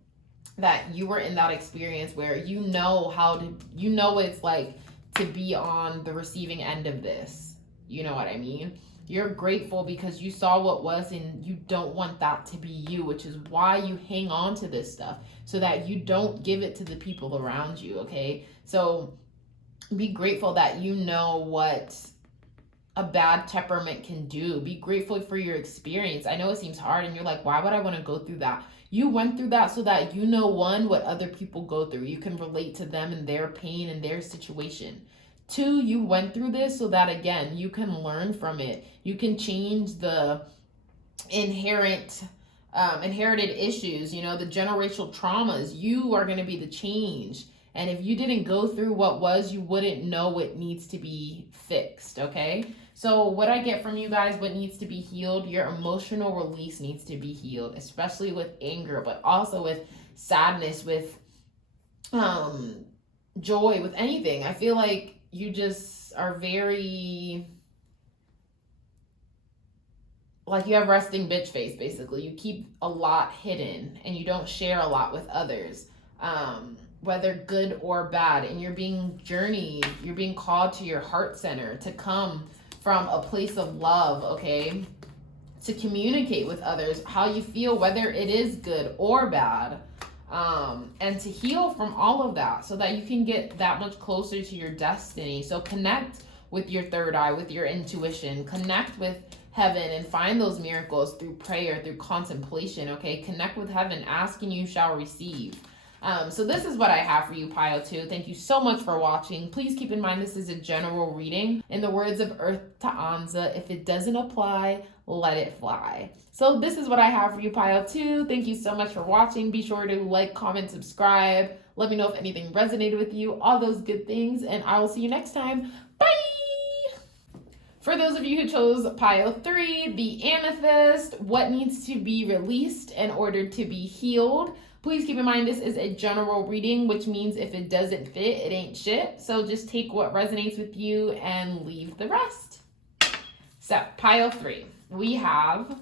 that you were in that experience where you know what it's like to be on the receiving end of this. You know what I mean? You're grateful because you saw what was and you don't want that to be you, which is why you hang on to this stuff so that you don't give it to the people around you, okay? So be grateful that you know what a bad temperament can do. Be grateful for your experience. I know it seems hard and you're like, why would I want to go through that? You went through that so that you know, one, what other people go through. You can relate to them and their pain and their situation. 2, you went through this so that, again, you can learn from it. You can change the inherited issues, you know, the generational traumas. You are going to be the change. And if you didn't go through what was, you wouldn't know what needs to be fixed, okay? So what I get from you guys, what needs to be healed, your emotional release needs to be healed, especially with anger, but also with sadness, with joy, with anything. I feel like you just are very, like you have resting bitch face, basically. You keep a lot hidden and you don't share a lot with others. Whether good or bad, and you're being called to your heart center to come from a place of love, okay? To communicate with others how you feel, whether it is good or bad, and to heal from all of that so that you can get that much closer to your destiny. So connect with your third eye, with your intuition, connect with heaven and find those miracles through prayer, through contemplation, okay? Connect with heaven, ask and you shall receive. So this is what I have for you, pile 2. Thank you so much for watching. Please keep in mind this is a general reading. In the words of EarthtoAnza, if it doesn't apply, let it fly. So this is what I have for you, pile 2. Thank you so much for watching. Be sure to like, comment, subscribe. Let me know if anything resonated with you, all those good things, and I will see you next time. Bye! For those of you who chose pile 3, the amethyst, what needs to be released in order to be healed? Please keep in mind this is a general reading, which means if it doesn't fit, it ain't shit. So just take what resonates with you and leave the rest. So pile 3, we have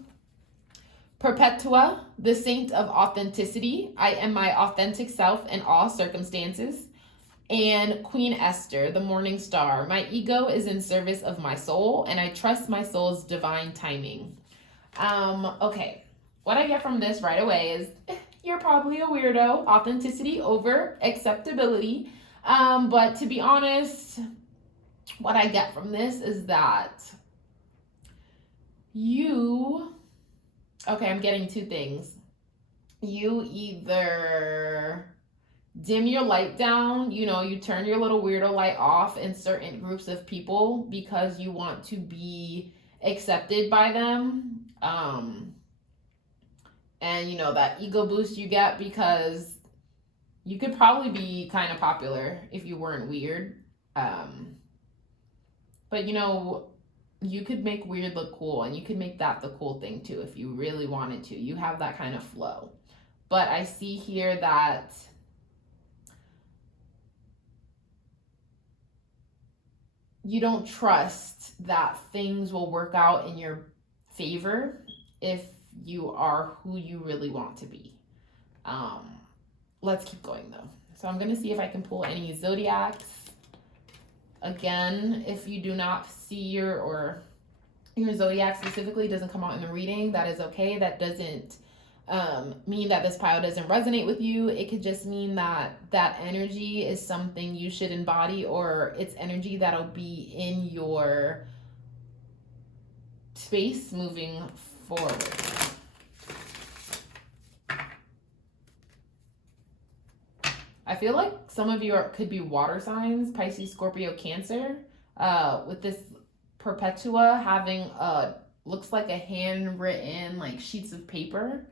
Perpetua, the saint of authenticity. I am my authentic self in all circumstances. And Queen Esther, the morning star. My ego is in service of my soul, and I trust my soul's divine timing. Okay, what I get from this right away is you're probably a weirdo. Authenticity over acceptability. But to be honest, what I get from this is that I'm getting two things. You either dim your light down, you turn your little weirdo light off in certain groups of people because you want to be accepted by them. And that ego boost you get because you could probably be kind of popular if you weren't weird. But you could make weird look cool, and you could make that the cool thing too if you really wanted to. You have that kind of flow. But I see here that you don't trust that things will work out in your favor if you are who you really want to be. Let's keep going though. So I'm going to see if I can pull any zodiacs. Again, if you do not see your zodiac specifically doesn't come out in the reading, that is okay. That doesn't mean that this pile doesn't resonate with you. It could just mean that energy is something you should embody, or it's energy that'll be in your space moving forward. I feel like some of you could be water signs, Pisces, Scorpio, Cancer, with this Perpetua having looks like a handwritten like sheets of paper.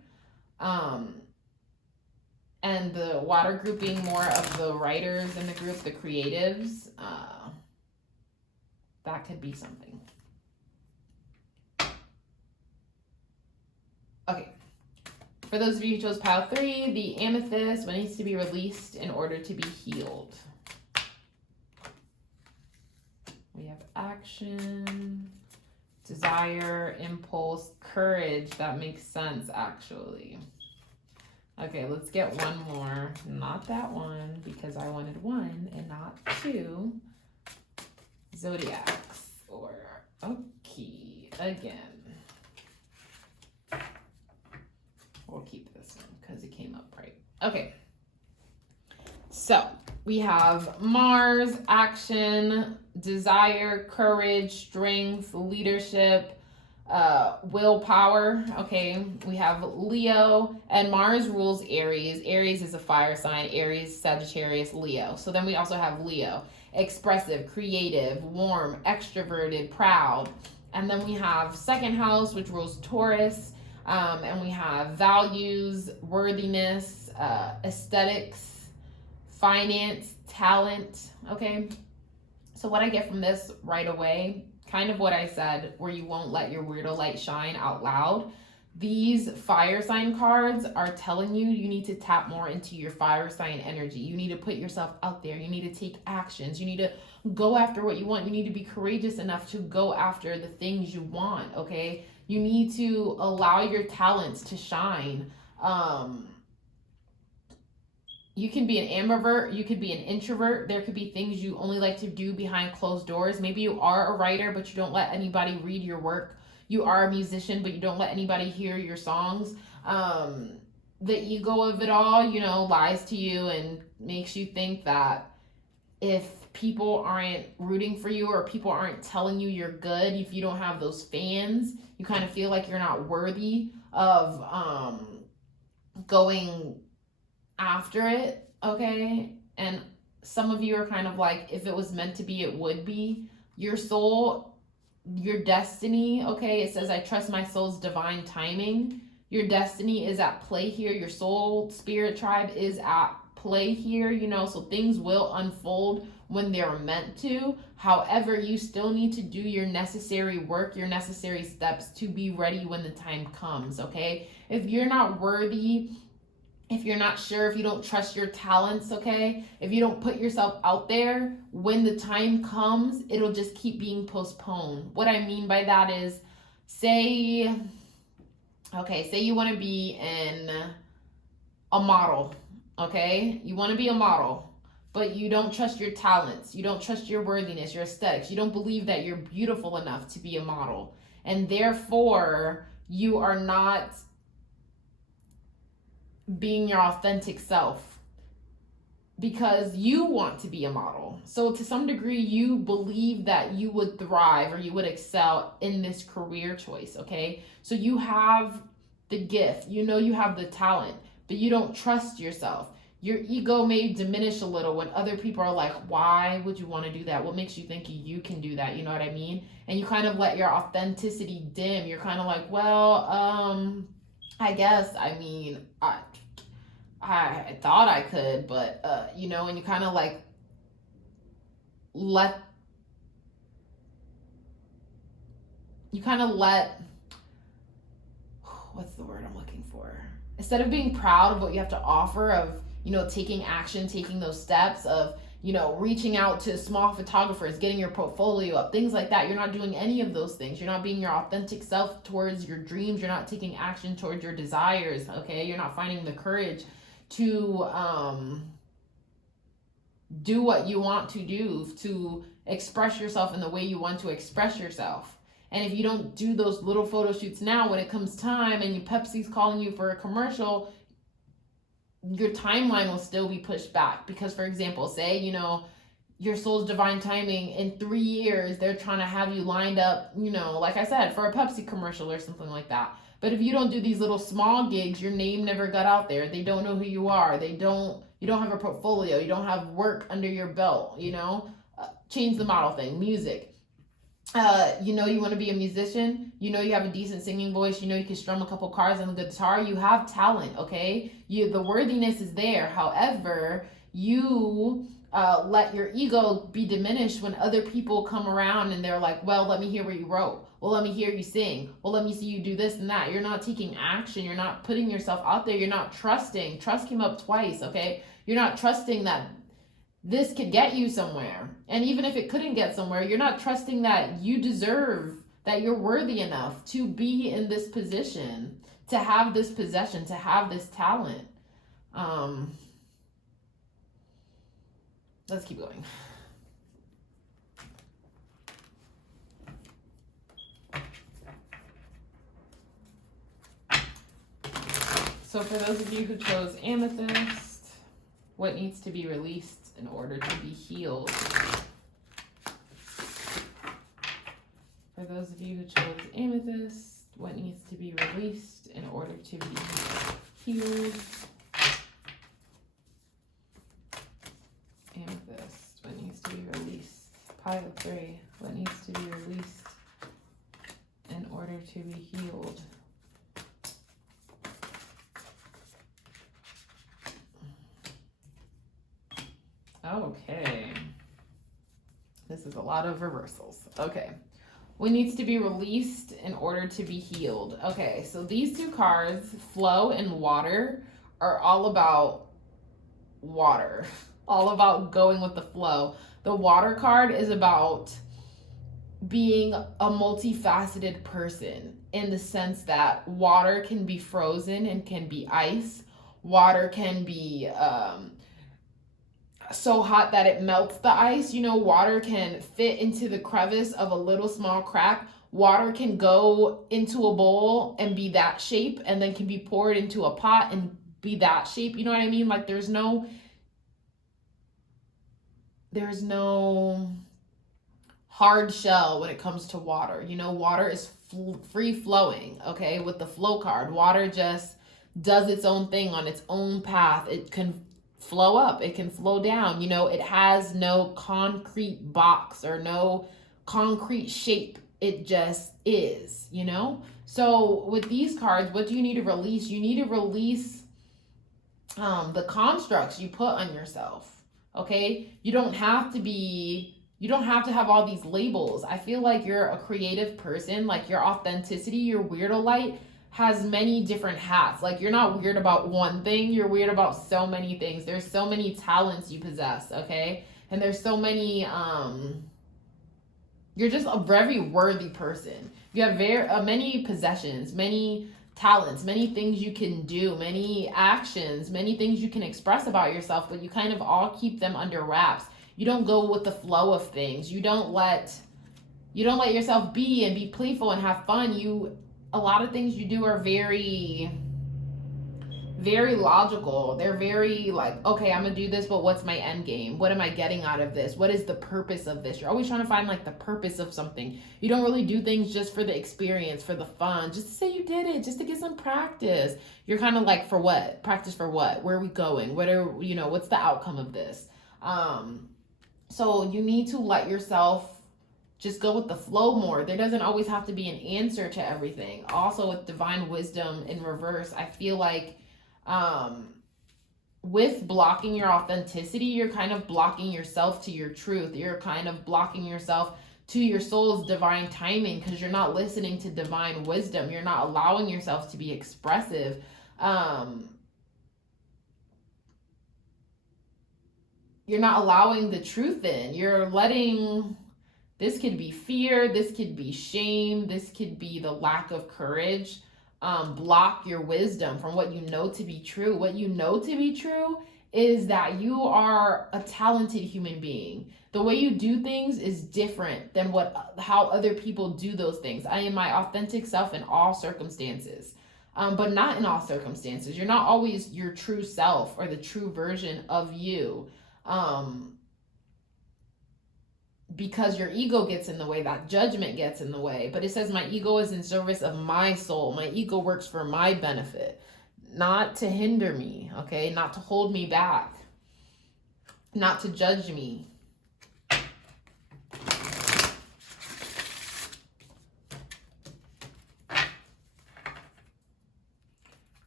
And the water group being more of the writers in the group, the creatives. That could be something. Okay. For those of you who chose pile 3, the amethyst, what needs to be released in order to be healed? We have action, desire, impulse, courage. That makes sense, actually. Okay, let's get one more. Not that one, because I wanted 1 and not 2. Zodiacs, or okay, again. We'll keep this one because it came up right. Okay. So we have Mars, action, desire, courage, strength, leadership, willpower. Okay. We have Leo, and Mars rules Aries. Aries is a fire sign. Aries, Sagittarius, Leo. So then we also have Leo, expressive, creative, warm, extroverted, proud. And then we have second house, which rules Taurus. And we have values, worthiness, aesthetics, finance, talent. Okay. So what I get from this right away, kind of what I said, where you won't let your weirdo light shine out loud. These fire sign cards are telling you need to tap more into your fire sign energy. You need to put yourself out there. You need to take actions. You need to go after what you want. You need to be courageous enough to go after the things you want. Okay. You need to allow your talents to shine. You can be an ambivert. You could be an introvert. There could be things you only like to do behind closed doors. Maybe you are a writer, but you don't let anybody read your work. You are a musician, but you don't let anybody hear your songs. The ego of it all, lies to you and makes you think that if people aren't rooting for you or people aren't telling you you're good, if you don't have those fans, you kind of feel like you're not worthy of going after it. Okay. And some of you are kind of like, if it was meant to be, it would be. Your soul, your destiny. Okay. It says, I trust my soul's divine timing. Your destiny is at play here. Your soul spirit tribe is at play here, so things will unfold when they're meant to. However, you still need to do your necessary work, your necessary steps to be ready when the time comes. Okay. If you're not worthy, if you're not sure, if you don't trust your talents, okay, if you don't put yourself out there, when the time comes, it'll just keep being postponed. What I mean by that is, say you want to be a model, okay? You want to be a model, but you don't trust your talents. You don't trust your worthiness, your aesthetics. You don't believe that you're beautiful enough to be a model. And therefore, you are not being your authentic self because you want to be a model. So to some degree, you believe that you would thrive or you would excel in this career choice, okay? So you have the gift, you know you have the talent, but you don't trust yourself. Your ego may diminish a little when other people are like, why would you want to do that? What makes you think you can do that? You know what I mean? And you kind of let your authenticity dim. You're kind of like, well, I guess, I mean, I thought I could, but, you know, and you kind of like let, what's the word I'm looking for? Instead of being proud of what you have to offer, of, you know, taking action, taking those steps of, you know, reaching out to small photographers, getting your portfolio up, things like that. You're not doing any of those things. You're not being your authentic self towards your dreams. You're not taking action towards your desires, okay? You're not finding the courage to do what you want to do, to express yourself in the way you want to express yourself. And if you don't do those little photo shoots now, when it comes time and Pepsi's calling you for a commercial, your timeline will still be pushed back. Because, for example, say, you know, your soul's divine timing, in 3 years, they're trying to have you lined up, you know, like I said, for a Pepsi commercial or something like that. But if you don't do these little small gigs, your name never got out there. They don't know who you are. You don't have a portfolio. You don't have work under your belt, you know. Change the model thing, music. You know you want to be a musician. You know you have a decent singing voice. You know you can strum a couple chords on the guitar. You have talent, okay? The worthiness is there. However, you let your ego be diminished when other people come around and they're like, well, let me hear what you wrote. Well, let me hear you sing. Well, let me see you do this and that. You're not taking action. You're not putting yourself out there. You're not trusting. Trust came up twice, okay? You're not trusting that this could get you somewhere. And even if it couldn't get somewhere, you're not trusting that you deserve, that you're worthy enough to be in this position, to have this possession, to have this talent. Let's keep going. So for those of you who chose Amethyst, what needs to be released in order to be healed? For those of you who chose Amethyst, what needs to be released in order to be healed? Amethyst, what needs to be released? Pile of 3, what needs to be released in order to be healed? Okay. This is a lot of reversals. Okay. What needs to be released in order to be healed? Okay, so these 2 cards, flow and water, are all about water. All about going with the flow. The water card is about being a multifaceted person, in the sense that water can be frozen and can be ice. Water can be so hot that it melts the ice. You know, water can fit into the crevice of a little small crack. Water can go into a bowl and be that shape, and then can be poured into a pot and be that shape. You know what I mean? Like there's no hard shell when it comes to water. You know, water is free flowing, okay? With the flow card, water just does its own thing on its own path. It can flow up, it can flow down. You know, it has no concrete box or no concrete shape. It just is, you know? So with these cards, what do you need to release? You need to release the constructs you put on yourself, okay? You don't have to have all these labels. I feel like you're a creative person. Like your authenticity, your Wrdohvn has many different hats. Like you're not weird about one thing, you're weird about so many things. There's so many talents you possess, okay? And there's so many, you're just a very worthy person. You have many possessions, many talents, many things you can do, many actions, many things you can express about yourself, but you kind of all keep them under wraps. You don't go with the flow of things. You don't let yourself be and be playful and have fun. You a lot of things you do are very logical. They're very like, okay, I'm gonna do this, but what's my end game? What am I getting out of this? What is the purpose of this? You're always trying to find like the purpose of something. You don't really do things just for the experience, for the fun, just to say you did it, just to get some practice. You're kind of like, for what? Practice for what? Where are we going? What are, you know, what's the outcome of this? So you need to let yourself just go with the flow more. There doesn't always have to be an answer to everything. Also, with divine wisdom in reverse, I feel like with blocking your authenticity, you're kind of blocking yourself to your truth. You're kind of blocking yourself to your soul's divine timing because you're not listening to divine wisdom. You're not allowing yourself to be expressive. You're not allowing the truth in. You're letting, this could be fear, this could be shame, this could be the lack of courage, block your wisdom from what you know to be true. What you know to be true is that you are a talented human being. The way you do things is different than how other people do those things. I am my authentic self in all circumstances, but not in all circumstances. You're not always your true self or the true version of you. Because your ego gets in the way, that judgment gets in the way. But it says my ego is in service of my soul. My ego works for my benefit, not to hinder me, okay? Not to hold me back, not to judge me.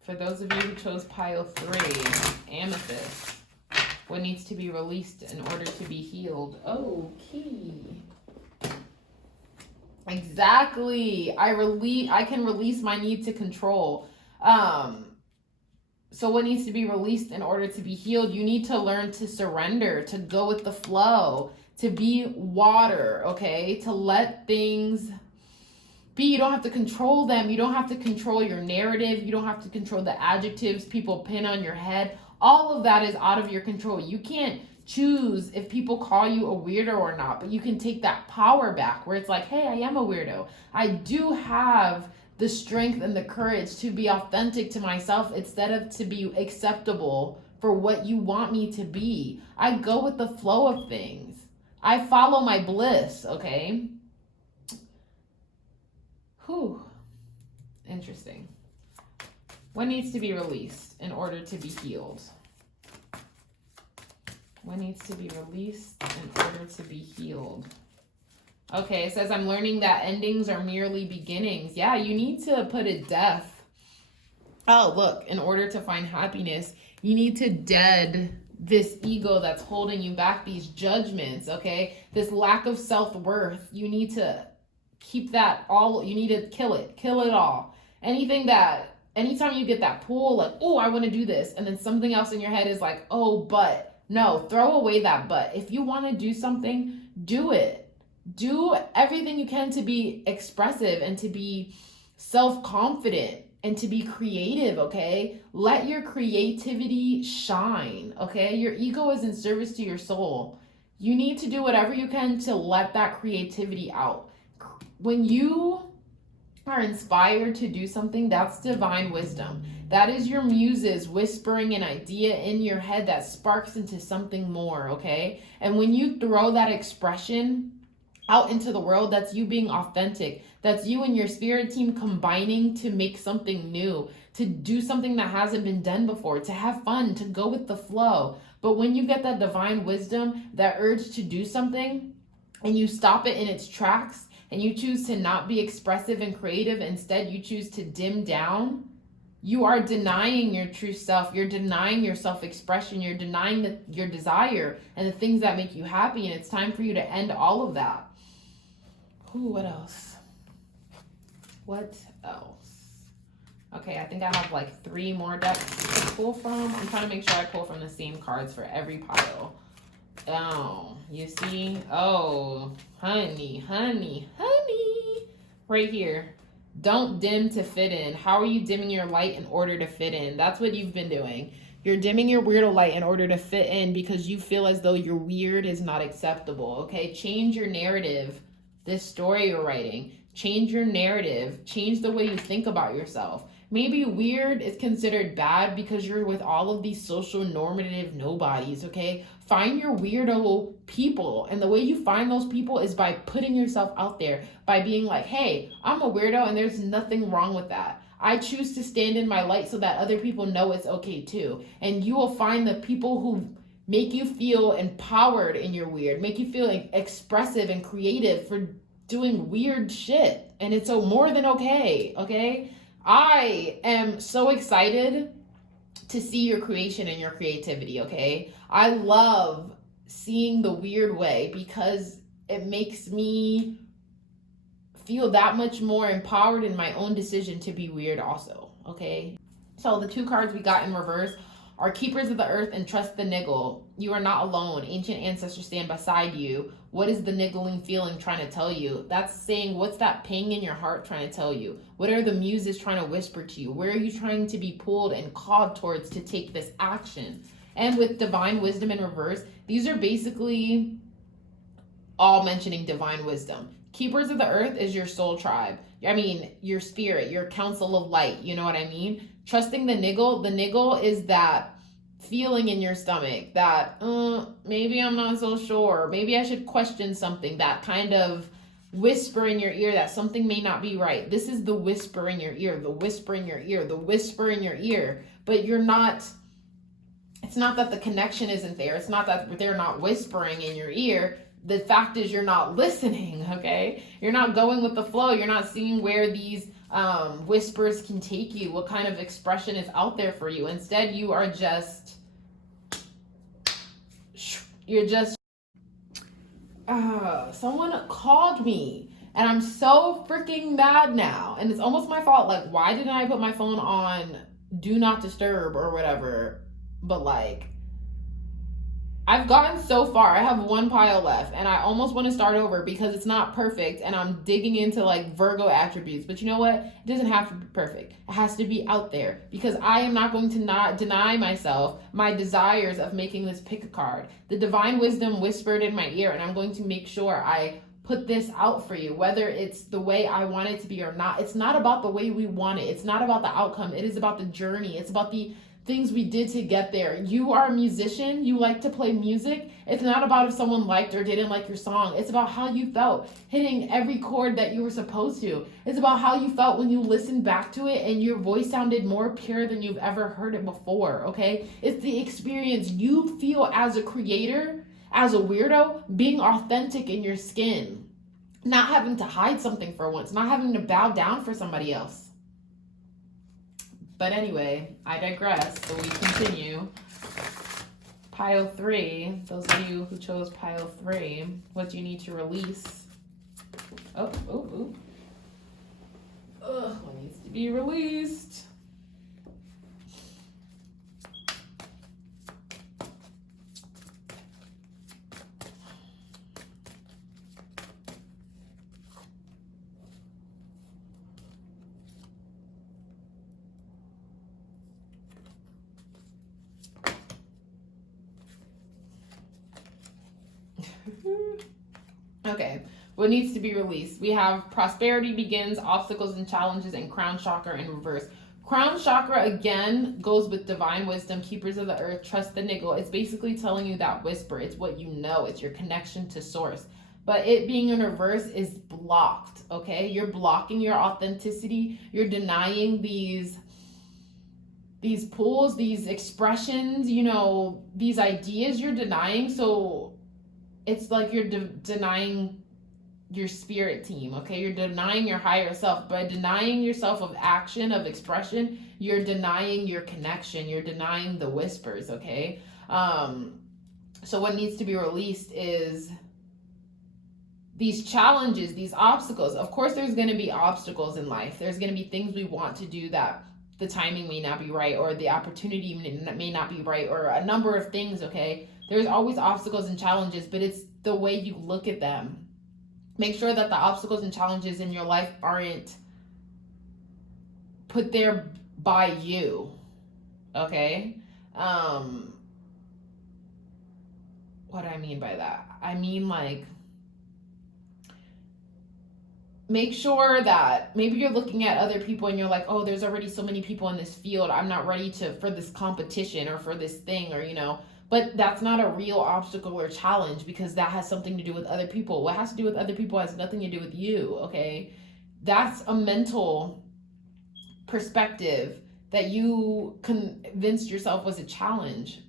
For those of you who chose pile 3, Amethyst. What needs to be released in order to be healed? Oh, key. Exactly. I can release my need to control. So what needs to be released in order to be healed? You need to learn to surrender, to go with the flow, to be water, okay? To let things be. You don't have to control them. You don't have to control your narrative. You don't have to control the adjectives people pin on your head. All of that is out of your control. You can't choose if people call you a weirdo or not, but you can take that power back where it's like, hey, I am a weirdo. I do have the strength and the courage to be authentic to myself instead of to be acceptable for what you want me to be. I go with the flow of things. I follow my bliss, okay? Whew. Interesting. What needs to be released in order to be healed? What needs to be released in order to be healed? Okay, it says, I'm learning that endings are merely beginnings. Yeah, you need to put a death. Oh, look, in order to find happiness, you need to dead this ego that's holding you back, these judgments, okay? This lack of self-worth. You need to keep that all, you need to kill it all. Anytime you get that pull, like, oh, I want to do this, and then something else in your head is like, oh, but. No, throw away that but. If you want to do something, do it. Do everything you can to be expressive and to be self-confident and to be creative, okay? Let your creativity shine, okay? Your ego is in service to your soul. You need to do whatever you can to let that creativity out. When you are inspired to do something, that's divine wisdom. That is your muses whispering an idea in your head that sparks into something more, okay? And when you throw that expression out into the world, that's you being authentic. That's you and your spirit team combining to make something new, to do something that hasn't been done before, to have fun, to go with the flow. But when you get that divine wisdom, that urge to do something, and you stop it in its tracks, and you choose to not be expressive and creative, instead you choose to dim down, you are denying your true self. You're denying your self-expression. You're denying your desire and the things that make you happy, and it's time for you to end all of that. Ooh, what else? What else? Okay, I think I have like 3 more decks to pull from. I'm trying to make sure I pull from the same cards for every pile. Oh, you see? Oh, honey. Right here. Don't dim to fit in. How are you dimming your light in order to fit in? That's what you've been doing. You're dimming your weirdo light in order to fit in because you feel as though your weird is not acceptable, okay? Change your narrative, this story you're writing. change your narrative, change the way you think about yourself. Maybe weird is considered bad because you're with all of these social normative nobodies, okay? Find your weirdo people. And the way you find those people is by putting yourself out there, by being like, hey, I'm a weirdo and there's nothing wrong with that. I choose to stand in my light so that other people know it's okay too. And you will find the people who make you feel empowered in your weird, make you feel expressive and creative for doing weird shit. And it's more than okay, okay? I am so excited to see your creation and your creativity, okay? I love seeing the weird way because it makes me feel that much more empowered in my own decision to be weird also, okay? So the 2 cards we got in reverse are Keepers of the Earth and Trust the Niggle. You are not alone. Ancient ancestors stand beside you. What is the niggling feeling trying to tell you? That's saying, what's that ping in your heart trying to tell you? What are the muses trying to whisper to you? Where are you trying to be pulled and called towards to take this action? And with Divine Wisdom in reverse, these are basically all mentioning divine wisdom. Keepers of the Earth is your soul tribe. I mean, your spirit, your council of light. You know what I mean? Trusting the niggle is that feeling in your stomach that maybe I'm not so sure, maybe I should question something, that kind of whisper in your ear that something may not be right. This is the whisper in your ear, the whisper in your ear, the whisper in your ear. But you're not, it's not that the connection isn't there, it's not that they're not whispering in your ear. The fact is you're not listening, okay? You're not going with the flow. You're not seeing where these whispers can take you, what kind of expression is out there for you. Instead, you are just, someone called me and I'm so freaking mad now. And it's almost my fault. Like, why didn't I put my phone on do not disturb or whatever? But like, I've gotten so far. I have 1 pile left and I almost want to start over because it's not perfect and I'm digging into like Virgo attributes. But you know what? It doesn't have to be perfect. It has to be out there because I am not going to not deny myself my desires of making this pick a card. The divine wisdom whispered in my ear and I'm going to make sure I put this out for you, whether it's the way I want it to be or not. It's not about the way we want it. It's not about the outcome. It is about the journey. It's about the things we did to get there. You are a musician, you like to play music. It's not about if someone liked or didn't like your song. It's about how you felt hitting every chord that you were supposed to. It's about how you felt when you listened back to it and your voice sounded more pure than you've ever heard it before, okay? It's the experience you feel as a creator, as a weirdo, being authentic in your skin, not having to hide something for once, not having to bow down for somebody else. But anyway, I digress, so we continue. Pile 3, those of you who chose pile 3, what do you need to release? What needs to be released? Okay, what needs to be released? We have prosperity begins, obstacles and challenges, and crown chakra in reverse. Crown chakra again goes with divine wisdom, keepers of the earth, trust the niggle. It's basically telling you that whisper. It's what you know. It's your connection to source. But it being in reverse is blocked, okay? You're blocking your authenticity. You're denying these pulls, these expressions, you know, these ideas you're denying. So it's like you're denying your spirit team, okay? You're denying your higher self. By denying yourself of action, of expression, you're denying your connection. You're denying the whispers, okay? So what needs to be released is these challenges, these obstacles. Of course, there's going to be obstacles in life. There's going to be things we want to do that the timing may not be right, or the opportunity may not be right, or a number of things, okay? There's always obstacles and challenges, but it's the way you look at them. Make sure that the obstacles and challenges in your life aren't put there by you, okay? What do I mean by that? I mean, like, make sure that maybe you're looking at other people and you're like, oh, there's already so many people in this field. I'm not ready for this competition or for this thing, or, but that's not a real obstacle or challenge, because that has something to do with other people. What has to do with other people has nothing to do with you, okay? That's a mental perspective that you convinced yourself was a challenge.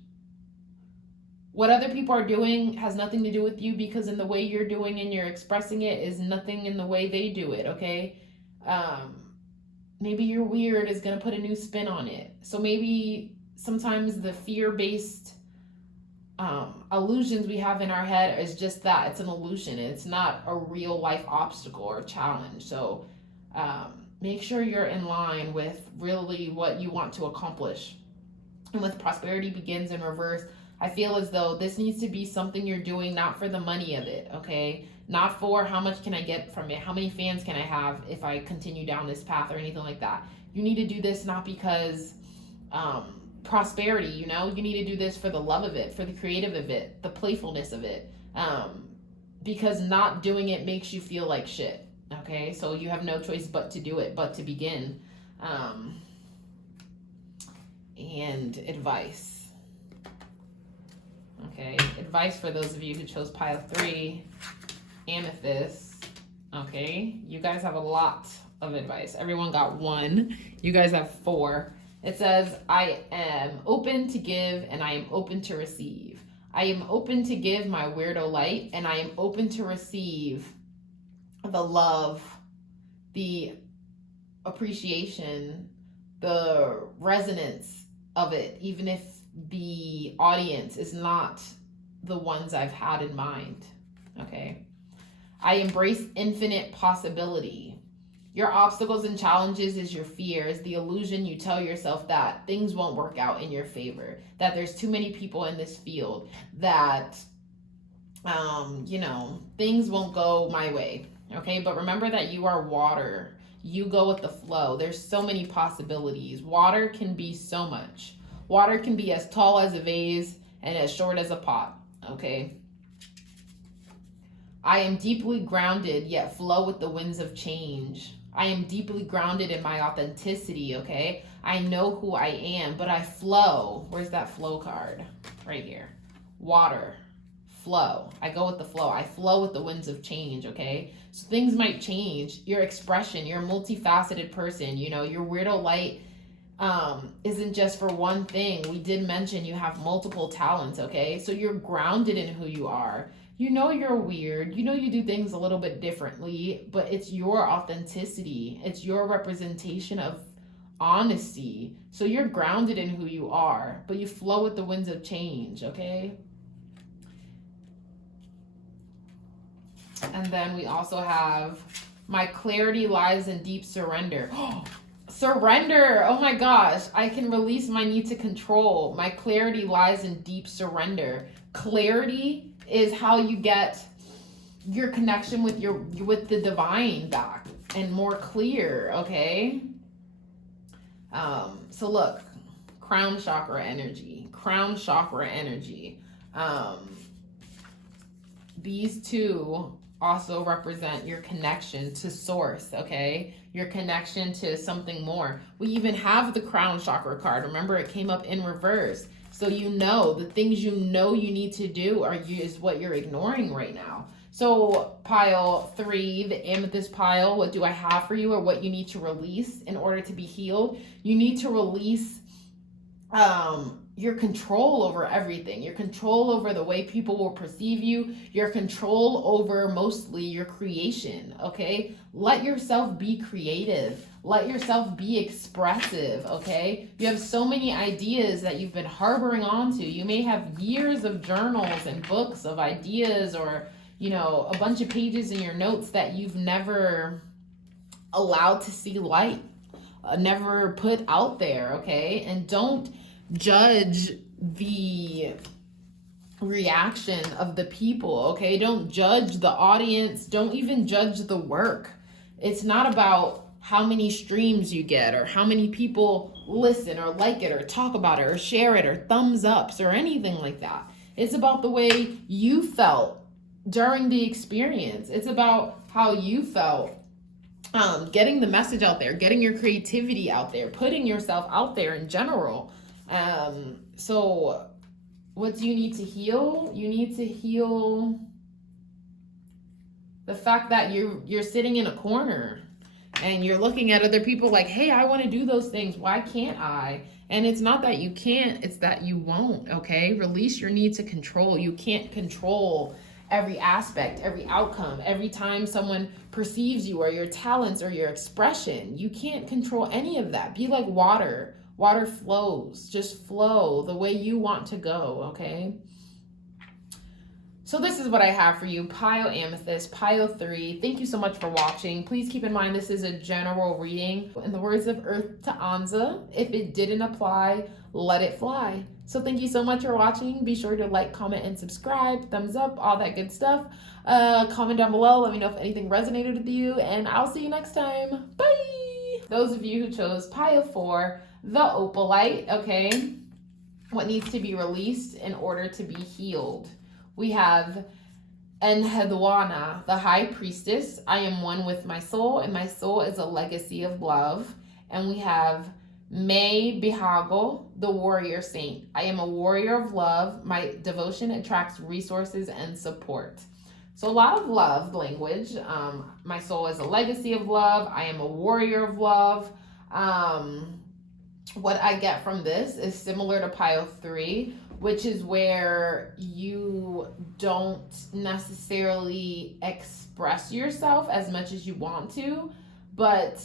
What other people are doing has nothing to do with you, because in the way you're doing and you're expressing it is nothing in the way they do it, okay? Maybe your weird is going to put a new spin on it. So maybe sometimes the fear-based illusions we have in our head is just that. It's an illusion. It's not a real life obstacle or challenge. So make sure you're in line with really what you want to accomplish. And with prosperity begins in reverse, I feel as though this needs to be something you're doing not for the money of it, okay? Not for how much can I get from it, how many fans can I have if I continue down this path or anything like that. You need to do this not because prosperity, you need to do this for the love of it, for the creative of it, the playfulness of it, because not doing it makes you feel like shit, okay? So you have no choice but to do it, but to begin. And advice. Okay, advice for those of you who chose pile 3, Amethyst. Okay, you guys have a lot of advice. Everyone got 1. You guys have 4. It says, I am open to give and I am open to receive. I am open to give my weirdo light, and I am open to receive the love, the appreciation, the resonance of it, even if the audience is not the ones I've had in mind, okay? I embrace infinite possibility. Your obstacles and challenges is your fears, the illusion you tell yourself that things won't work out in your favor, that there's too many people in this field, that, things won't go my way, okay? But remember that you are water. You go with the flow. There's so many possibilities. Water can be so much. Water can be as tall as a vase and as short as a pot, okay? I am deeply grounded, yet flow with the winds of change. I am deeply grounded in my authenticity, okay? I know who I am, but I flow. Where's that flow card? Right here. Water, flow. I go with the flow. I flow with the winds of change, okay? So things might change. Your expression, you're a multifaceted person, your weirdo light isn't just for one thing. We did mention you have multiple talents, okay? So you're grounded in who you are. You're weird. You do things a little bit differently, but it's your authenticity. It's your representation of honesty. So you're grounded in who you are, but you flow with the winds of change, okay? And then we also have, my clarity lies in deep surrender. Surrender. Oh my gosh. I can release my need to control. My clarity lies in deep surrender. Clarity is how you get your connection with the divine back and more clear, okay? So look, crown chakra energy. These two also represent your connection to source, okay? Your connection to something more. We even have the crown chakra card. Remember, it came up in reverse. So the things you need to do is what you're ignoring right now. So pile 3, the amethyst pile, what do I have for you, or what you need to release in order to be healed? You need to release your control over everything, your control over the way people will perceive you, your control over mostly your creation, okay? Let yourself be creative. Let yourself be expressive, okay? You have so many ideas that you've been harboring onto. You may have years of journals and books of ideas, or, a bunch of pages in your notes that you've never allowed to see light, never put out there, okay? And don't judge the reaction of the people, okay? Don't judge the audience. Don't even judge the work. It's not about how many streams you get, or how many people listen or like it or talk about it or share it or thumbs ups or anything like that. It's about the way you felt during the experience. It's about how you felt getting the message out there, getting your creativity out there, putting yourself out there in general. So what do you need to heal? You need to heal the fact that you're sitting in a corner and you're looking at other people like, hey, I want to do those things. Why can't I? And it's not that you can't, it's that you won't, okay? Release your need to control. You can't control every aspect, every outcome, every time someone perceives you or your talents or your expression. You can't control any of that. Be like water. Water flows. Just flow the way you want to go, okay? So this is what I have for you, Pile Amethyst, Pile 3. Thank you so much for watching. Please keep in mind this is a general reading. In the words of EarthtoAnza, if it didn't apply, let it fly. So thank you so much for watching. Be sure to like, comment, and subscribe. Thumbs up, all that good stuff. Comment down below. Let me know if anything resonated with you, and I'll see you next time. Bye! Those of you who chose Pile 4, the Opalite, okay? What needs to be released in order to be healed? We have Wrdohvn, the High Priestess. I am one with my soul, and my soul is a legacy of love. And we have Wrdohvn, the Warrior Saint. I am a warrior of love. My devotion attracts resources and support. So a lot of love language. My soul is a legacy of love. I am a warrior of love. What I get from this is similar to Pile 3, which is where you don't necessarily express yourself as much as you want to, but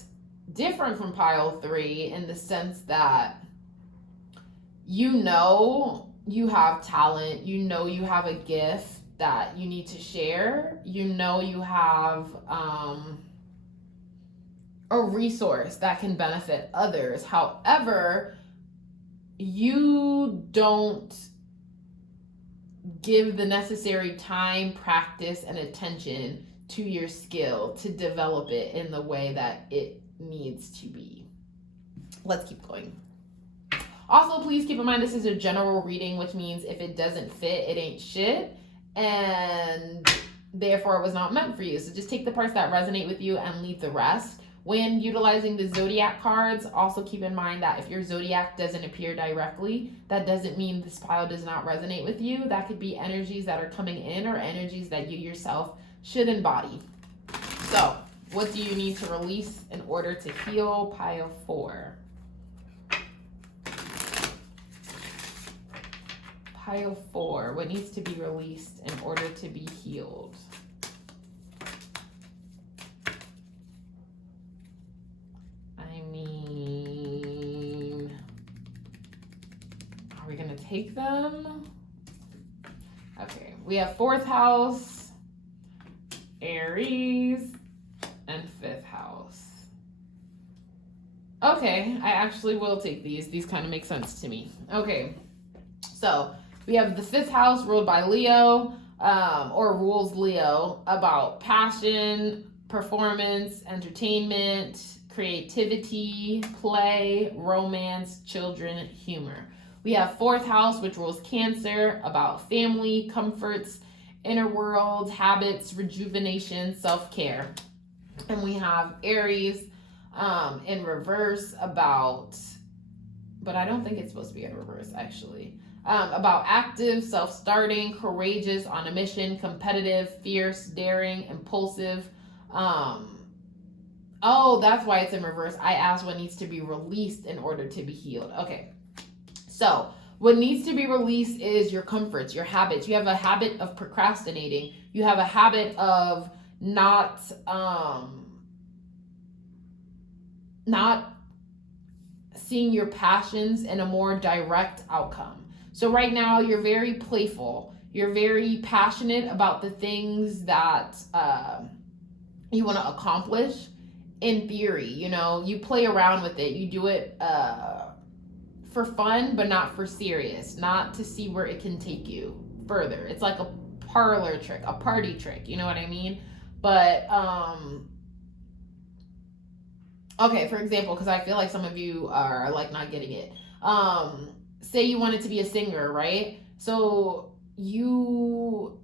different from Pile 3 in the sense that you know you have talent, you know you have a gift that you need to share, you know you have a resource that can benefit others. However, you don't give the necessary time, practice, and attention to your skill to develop it in the way that it needs to be. Let's keep going. Also, please keep in mind this is a general reading, which means if it doesn't fit, it ain't shit, and therefore it was not meant for you. So just take the parts that resonate with you and leave the rest. When utilizing the zodiac cards, also keep in mind that if your zodiac doesn't appear directly, that doesn't mean this pile does not resonate with you. That could be energies that are coming in or energies that you yourself should embody. So, what do you need to release in order to heal Pile 4? Pile 4, what needs to be released in order to be healed? Are we gonna take them? Okay, we have 4th house, Aries, and 5th house. Okay, I actually will take these. These kind of make sense to me. Okay, so we have the 5th house ruled by Leo, or rules Leo, about passion, performance, entertainment, creativity, play, romance, children, humor. We have 4th house, which rules Cancer, about family, comforts, inner world, habits, rejuvenation, self-care. And we have Aries in reverse about, but I don't think it's supposed to be in reverse actually, about active, self-starting, courageous, on a mission, competitive, fierce, daring, impulsive. Oh, that's why it's in reverse. I asked what needs to be released in order to be healed. Okay. So what needs to be released is your comforts, your habits. You have a habit of procrastinating. You have a habit of not seeing your passions in a more direct outcome. So right now you're very playful. You're very passionate about the things that you want to accomplish. In theory, you know, you play around with it. You do it for fun, but not for serious, not to see where it can take you further. It's like a parlor trick, a party trick, you know what I mean? But, okay, for example, because I feel like some of you are like not getting it. Say you wanted to be a singer, right? So you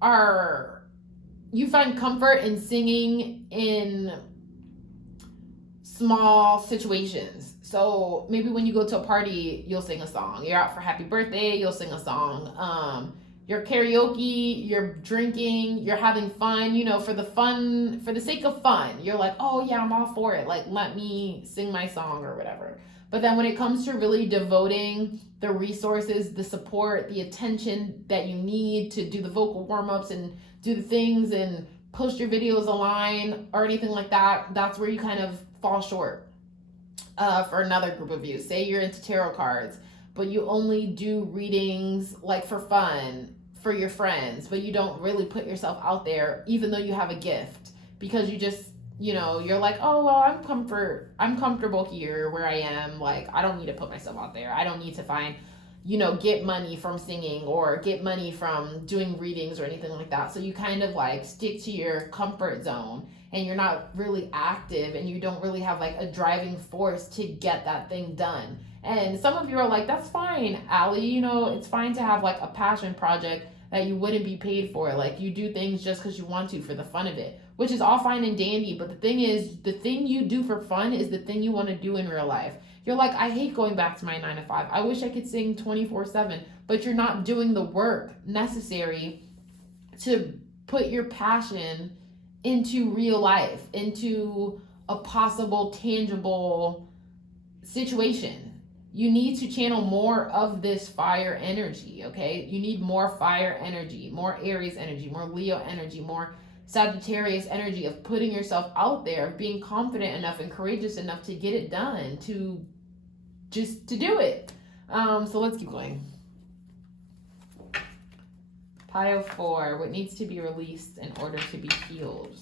find comfort in singing in small situations. So maybe when you go to a party, you'll sing a song. You're out for happy birthday, you'll sing a song. You're karaoke, you're drinking, you're having fun, you know, for the sake of fun. You're like, oh yeah, I'm all for it. Like, let me sing my song or whatever. But then when it comes to really devoting the resources, the support, the attention that you need to do the vocal warm-ups and do the things and post your videos online or anything like that, that's where you kind of fall short. For another group of you, say you're into tarot cards, but you only do readings like for fun for your friends, but you don't really put yourself out there, even though you have a gift, because you just, you know, you're like, oh, well, I'm comfortable here where I am. Like, I don't need to put myself out there. I don't need to find, you know, get money from singing or get money from doing readings or anything like that. So you kind of like stick to your comfort zone and you're not really active and you don't really have like a driving force to get that thing done. And some of you are like, that's fine, Allie, you know, it's fine to have like a passion project that you wouldn't be paid for. Like, you do things just because you want to for the fun of it, which is all fine and dandy. But the thing is, the thing you do for fun is the thing you want to do in real life. You're like, I hate going back to my 9 to 5. I wish I could sing 24/7, but you're not doing the work necessary to put your passion into real life, into a possible tangible situation. You need to channel more of this fire energy, okay? You need more fire energy, more Aries energy, more Leo energy, more Sagittarius energy of putting yourself out there, of being confident enough and courageous enough to get it done, to do it. So let's keep going. Pile 4, what needs to be released in order to be healed?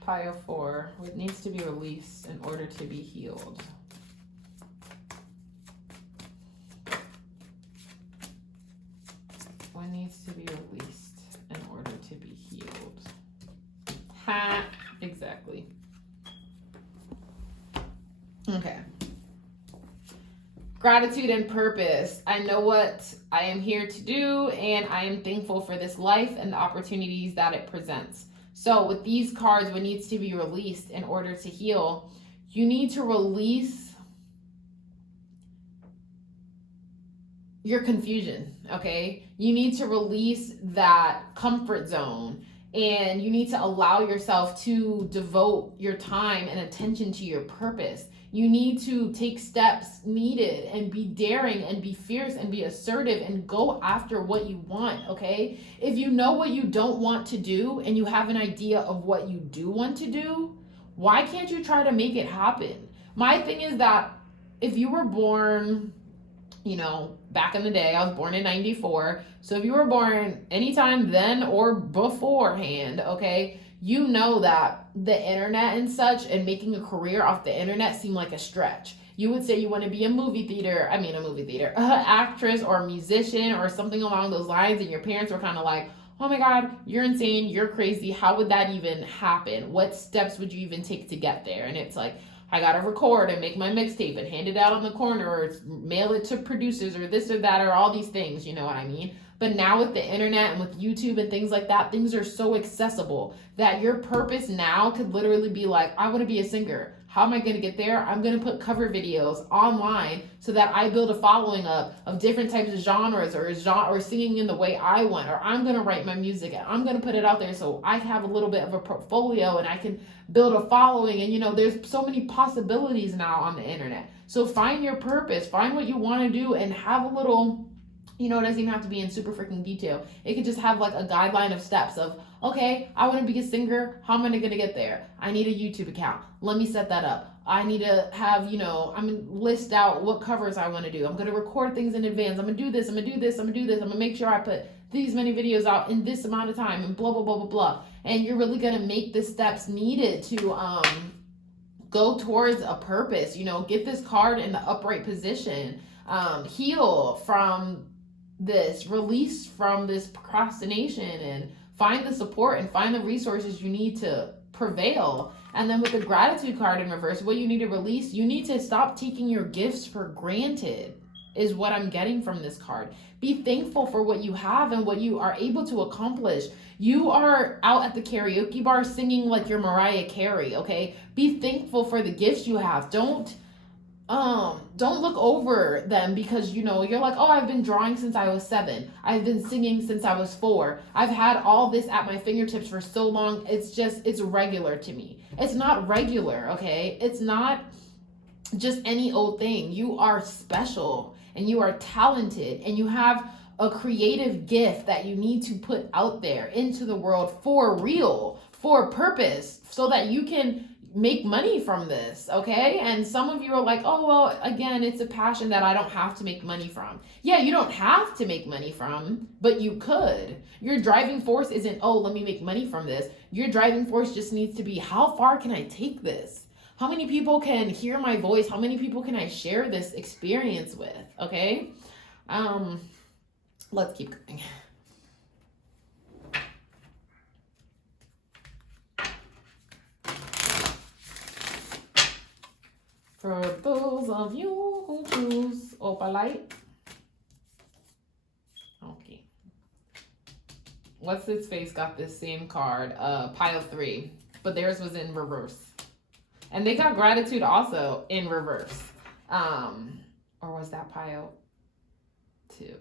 Pile 4, what needs to be released in order to be healed? What needs to be released in order to be healed? Ha! Exactly. Okay. Gratitude and purpose. I know what I am here to do, and I am thankful for this life and the opportunities that it presents. So with these cards, what needs to be released in order to heal? You need to release your confusion, okay? You need to release that comfort zone, and you need to allow yourself to devote your time and attention to your purpose. You need to take steps needed and be daring and be fierce and be assertive and go after what you want, okay? If you know what you don't want to do and you have an idea of what you do want to do, why can't you try to make it happen? My thing is that if you were born, you know, back in the day, I was born in 94. So if you were born anytime then or beforehand, okay, you know that the internet and such and making a career off the internet seemed like a stretch. You would say you want to be a movie theater, actress or a musician or something along those lines, and your parents were kind of like, oh my God, you're insane, you're crazy, how would that even happen? What steps would you even take to get there? And it's like, I gotta record and make my mixtape and hand it out on the corner or mail it to producers or this or that or all these things, you know what I mean? But now with the internet and with YouTube and things like that, things are so accessible that your purpose now could literally be like, I want to be a singer. How am I going to get there? I'm going to put cover videos online so that I build a following up of different types of genres or singing in the way I want, or I'm going to write my music and I'm going to put it out there so I have a little bit of a portfolio and I can build a following. And, you know, there's so many possibilities now on the internet. So find your purpose, find what you want to do, and have a little, you know, it doesn't even have to be in super freaking detail. It could just have like a guideline of steps of, okay, I want to be a singer. How am I going to get there? I need a YouTube account. Let me set that up. I need to have, you know, I'm going to list out what covers I want to do. I'm going to record things in advance. I'm going to do this. I'm going to do this. I'm going to do this. I'm going to make sure I put these many videos out in this amount of time and blah, blah, blah, blah, blah. And you're really going to make the steps needed to go towards a purpose. You know, get this card in the upright position. Heal from this, release from this procrastination, and find the support and find the resources you need to prevail. And then with the gratitude card in reverse, what you need to release, you need to stop taking your gifts for granted. is what I'm getting from this card. Be thankful for what you have and what you are able to accomplish. You are out at the karaoke bar singing like you're Mariah Carey, okay? Be thankful for the gifts you have. Don't look over them because you're like, oh, I've been drawing since I was 7. I've been singing since I was 4. I've had all this at my fingertips for so long. It's regular to me. It's not regular, okay? It's not just any old thing. You are special and you are talented and you have a creative gift that you need to put out there into the world for real, for purpose, so that you can make money from this, okay? And some of you are like, oh, well, again, it's a passion that I don't have to make money from. Yeah, you don't have to make money from, but you could. Your driving force isn't, oh, let me make money from this. Your driving force just needs to be, how far can I take this? How many people can hear my voice? How many people can I share this experience with, okay? Let's keep going. For those of you who choose Opalite. Okay. What's its face got this same card, pile 3, but theirs was in reverse. And they got gratitude also in reverse. Or was that pile 2?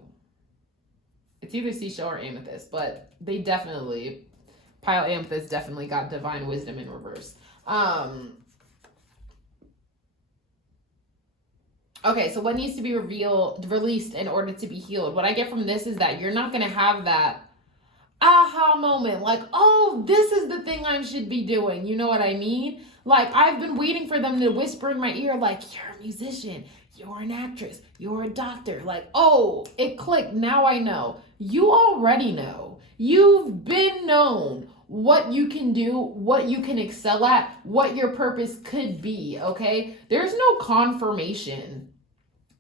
It's either Seashell or Amethyst, but they definitely, pile Amethyst definitely got divine wisdom in reverse. Okay, so what needs to be released in order to be healed? What I get from this is that you're not going to have that aha moment, like, oh, this is the thing I should be doing. You know what I mean? Like, I've been waiting for them to whisper in my ear, like, you're a musician, you're an actress, you're a doctor. Like, oh, it clicked. Now I know. You already know. You've been known what you can do, what you can excel at, what your purpose could be, okay? There's no confirmation.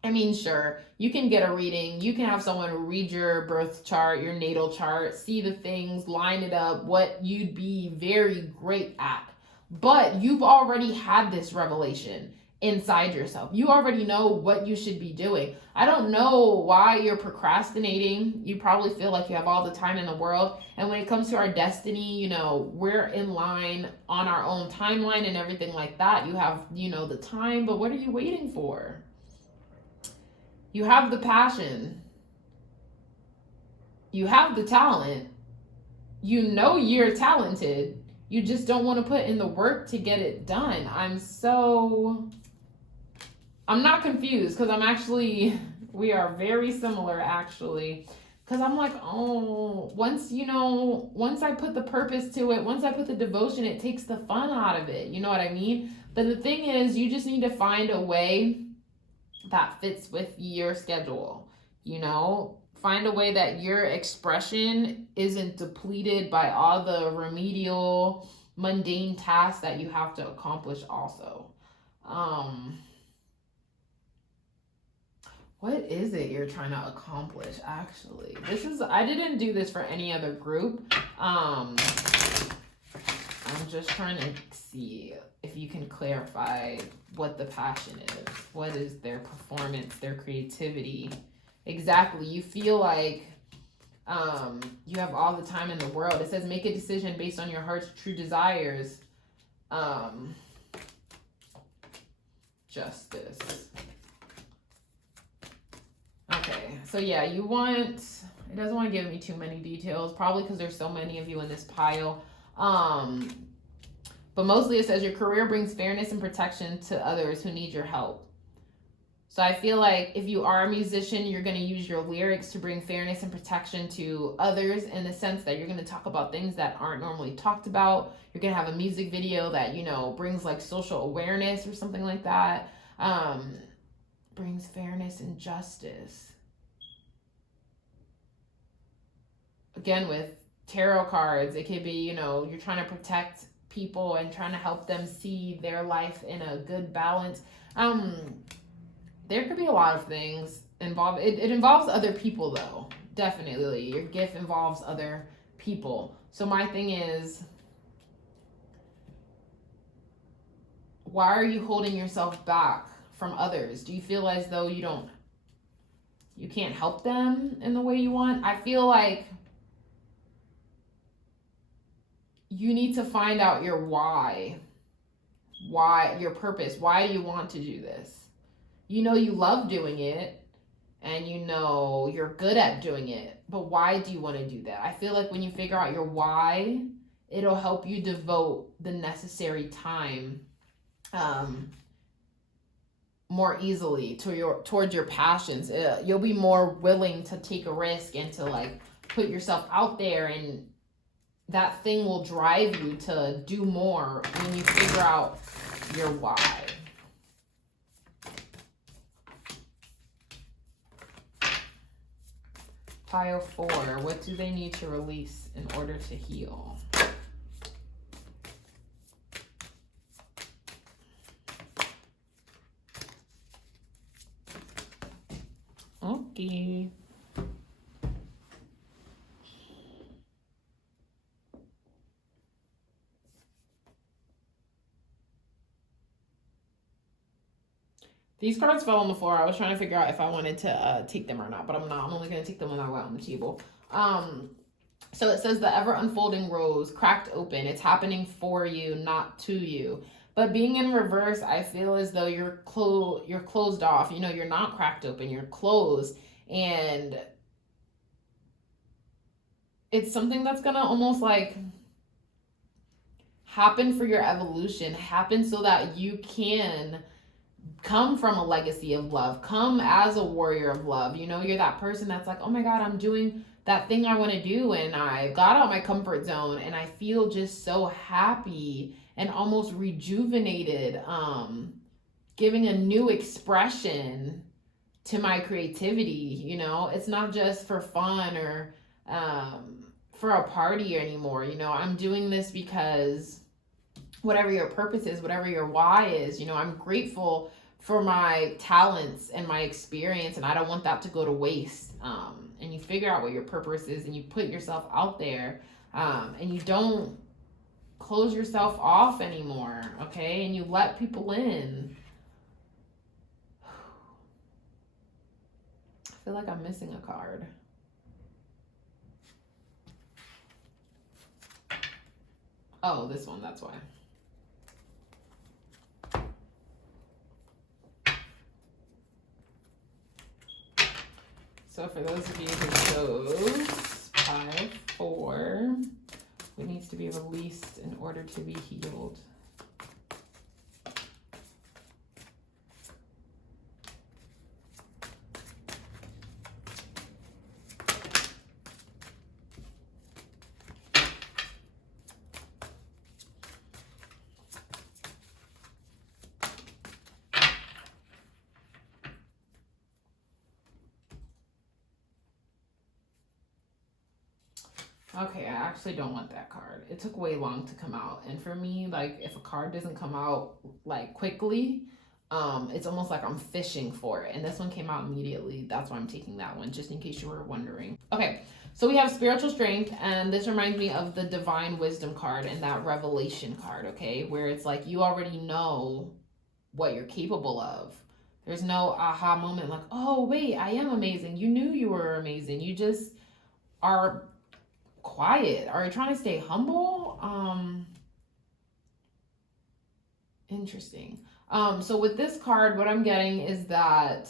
I mean, sure, you can get a reading. You can have someone read your birth chart, your natal chart, see the things, line it up, what you'd be very great at. But you've already had this revelation inside yourself. You already know what you should be doing. I don't know why you're procrastinating. You probably feel like you have all the time in the world. And when it comes to our destiny, we're in line on our own timeline and everything like that. You have, the time, but what are you waiting for? You have the passion. You have the talent. You know you're talented. You just don't want to put in the work to get it done. I'm not confused because we are very similar actually. Because I'm like, oh, once I put the purpose to it, once I put the devotion, it takes the fun out of it. You know what I mean? But the thing is, you just need to find a way that fits with your schedule, find a way that your expression isn't depleted by all the remedial, mundane tasks that you have to accomplish also. What is it you're trying to accomplish, actually? I didn't do this for any other group. I'm just trying to see if you can clarify what the passion is. What is their performance, their creativity? Exactly. You feel like you have all the time in the world. It says make a decision based on your heart's true desires. Justice. Okay, so yeah, it doesn't want to give me too many details, probably because there's so many of you in this pile. But mostly it says your career brings fairness and protection to others who need your help. So I feel like if you are a musician, you're going to use your lyrics to bring fairness and protection to others in the sense that you're going to talk about things that aren't normally talked about. You're going to have a music video that, brings like social awareness or something like that. Brings fairness and justice. Again, with tarot cards, it could be, you're trying to protect people and trying to help them see their life in a good balance. There could be a lot of things involved. It involves other people though. Definitely. Your gift involves other people. So my thing is, why are you holding yourself back from others? Do you feel as though you don't you can't help them in the way you want. I feel like you need to find out your why, your purpose. Why do you want to do this? You know you love doing it, and you know you're good at doing it, but why do you want to do that? I feel like when you figure out your why, it'll help you devote the necessary time more easily towards your passions. You'll be more willing to take a risk and to like put yourself out there, and that thing will drive you to do more when you figure out your why. Pile 4, what do they need to release in order to heal? Okay. These cards fell on the floor. I was trying to figure out if I wanted to take them or not, but I'm not. I'm only going to take them when I lay on the table. So it says the ever unfolding rose cracked open. It's happening for you, not to you. But being in reverse, I feel as though you're closed off. You know, you're not cracked open. You're closed. And it's something that's going to almost like happen for your evolution. Happen so that you can come from a legacy of love, come as a warrior of love. You know, you're that person that's like, oh my God, I'm doing that thing I want to do, and I got out my comfort zone, and I feel just so happy and almost rejuvenated, giving a new expression to my creativity. You know, it's not just for fun or for a party anymore. You know, I'm doing this because whatever your purpose is, whatever your why is, you know, I'm grateful for my talents and my experience, and I don't want that to go to waste. And you figure out what your purpose is, and you put yourself out there, and you don't close yourself off anymore, okay? And you let people in. I feel like I'm missing a card. Oh, this one, that's why. So for those of you who chose pile 4, what needs to be released in order to be healed? Okay, I actually don't want that card. It took way long to come out. And for me, like, if a card doesn't come out, like, quickly, it's almost like I'm fishing for it. And this one came out immediately. That's why I'm taking that one, just in case you were wondering. Okay, so we have spiritual strength, and this reminds me of the divine wisdom card and that revelation card, okay? Where it's like you already know what you're capable of. There's no aha moment like, oh, wait, I am amazing. You knew you were amazing. You just are quiet. Are you trying to stay humble? Interesting. So with this card, what I'm getting is that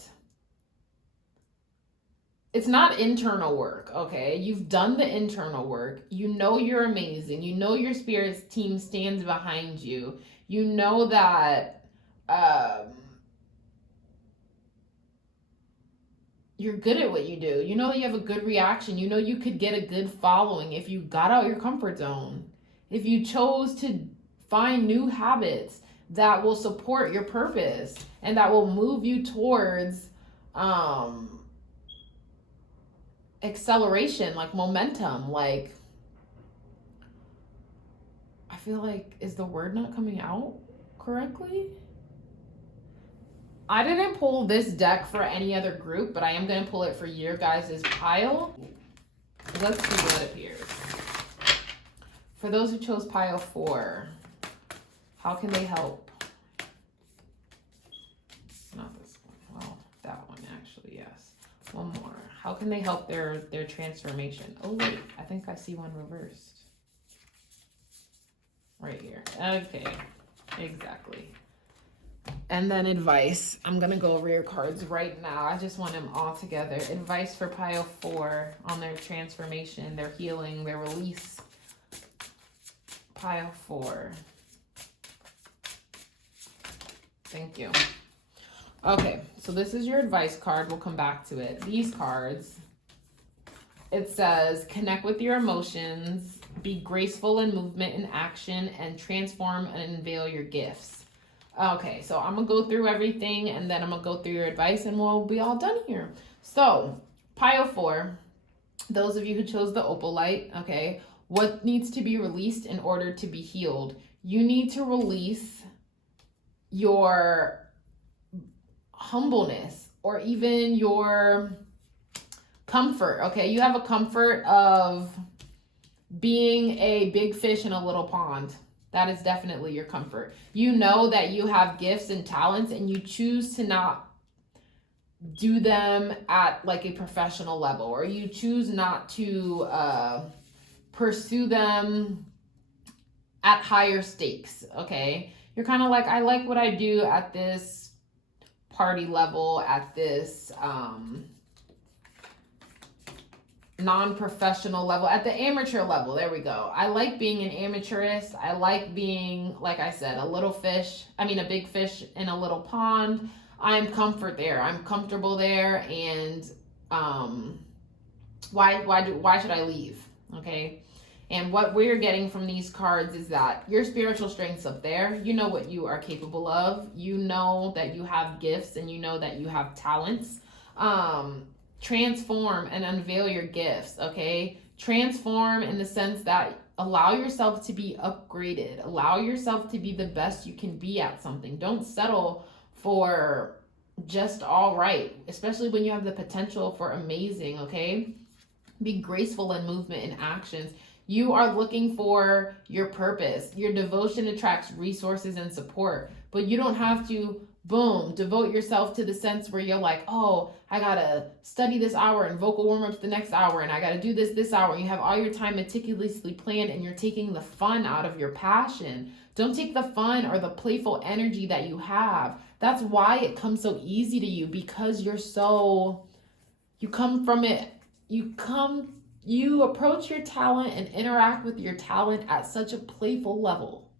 it's not internal work, okay? You've done the internal work. You know you're amazing. You know your spirit's team stands behind you. You know that you're good at what you do. You know that you have a good reaction. You know you could get a good following if you got out your comfort zone. If you chose to find new habits that will support your purpose and that will move you towards acceleration, like momentum, like, I feel like, is the word not coming out correctly? I didn't pull this deck for any other group, but I am going to pull it for your guys' pile. Let's see what appears. For those who chose pile 4, how can they help? Not this one. Well, that one actually, yes. One more. How can they help their transformation? Oh wait, I think I see one reversed. Right here. Okay, exactly. And then advice. I'm gonna go over your cards right now. I just want them all together. Advice for pile 4 on their transformation, their healing, their release. Pile 4. Thank you. Okay, so this is your advice card. We'll come back to it. These cards, it says, connect with your emotions, be graceful in movement and action, and transform and unveil your gifts. Okay, so I'm going to go through everything, and then I'm going to go through your advice, and we'll be all done here. So, pile 4, those of you who chose the Opalite, okay, what needs to be released in order to be healed? You need to release your humbleness or even your comfort. Okay, you have a comfort of being a big fish in a little pond. That is definitely your comfort. You know that you have gifts and talents, and you choose to not do them at like a professional level, or you choose not to pursue them at higher stakes. Okay, you're kind of like, I like what I do at this party level, at this non-professional level, at the amateur level. There we go. I like being an amateurist. I like being, like I said, a big fish in a little pond. I'm comfort there. I'm comfortable there, and why should I leave? Okay. And what we're getting from these cards is that your spiritual strength's up there. You know what you are capable of. You know that you have gifts, and you know that you have talents. Transform and unveil your gifts, okay? Transform in the sense that allow yourself to be upgraded. Allow yourself to be the best you can be at something. Don't settle for just all right, especially when you have the potential for amazing, okay? Be graceful in movement and actions. You are looking for your purpose. Your devotion attracts resources and support, but you don't have to, boom, devote yourself to the sense where you're like, oh, I gotta study this hour and vocal warm-ups the next hour, and I gotta do this hour. You have all your time meticulously planned, and you're taking the fun out of your passion. Don't take the fun or the playful energy that you have. That's why it comes so easy to you, because you come from it. You approach your talent and interact with your talent at such a playful level,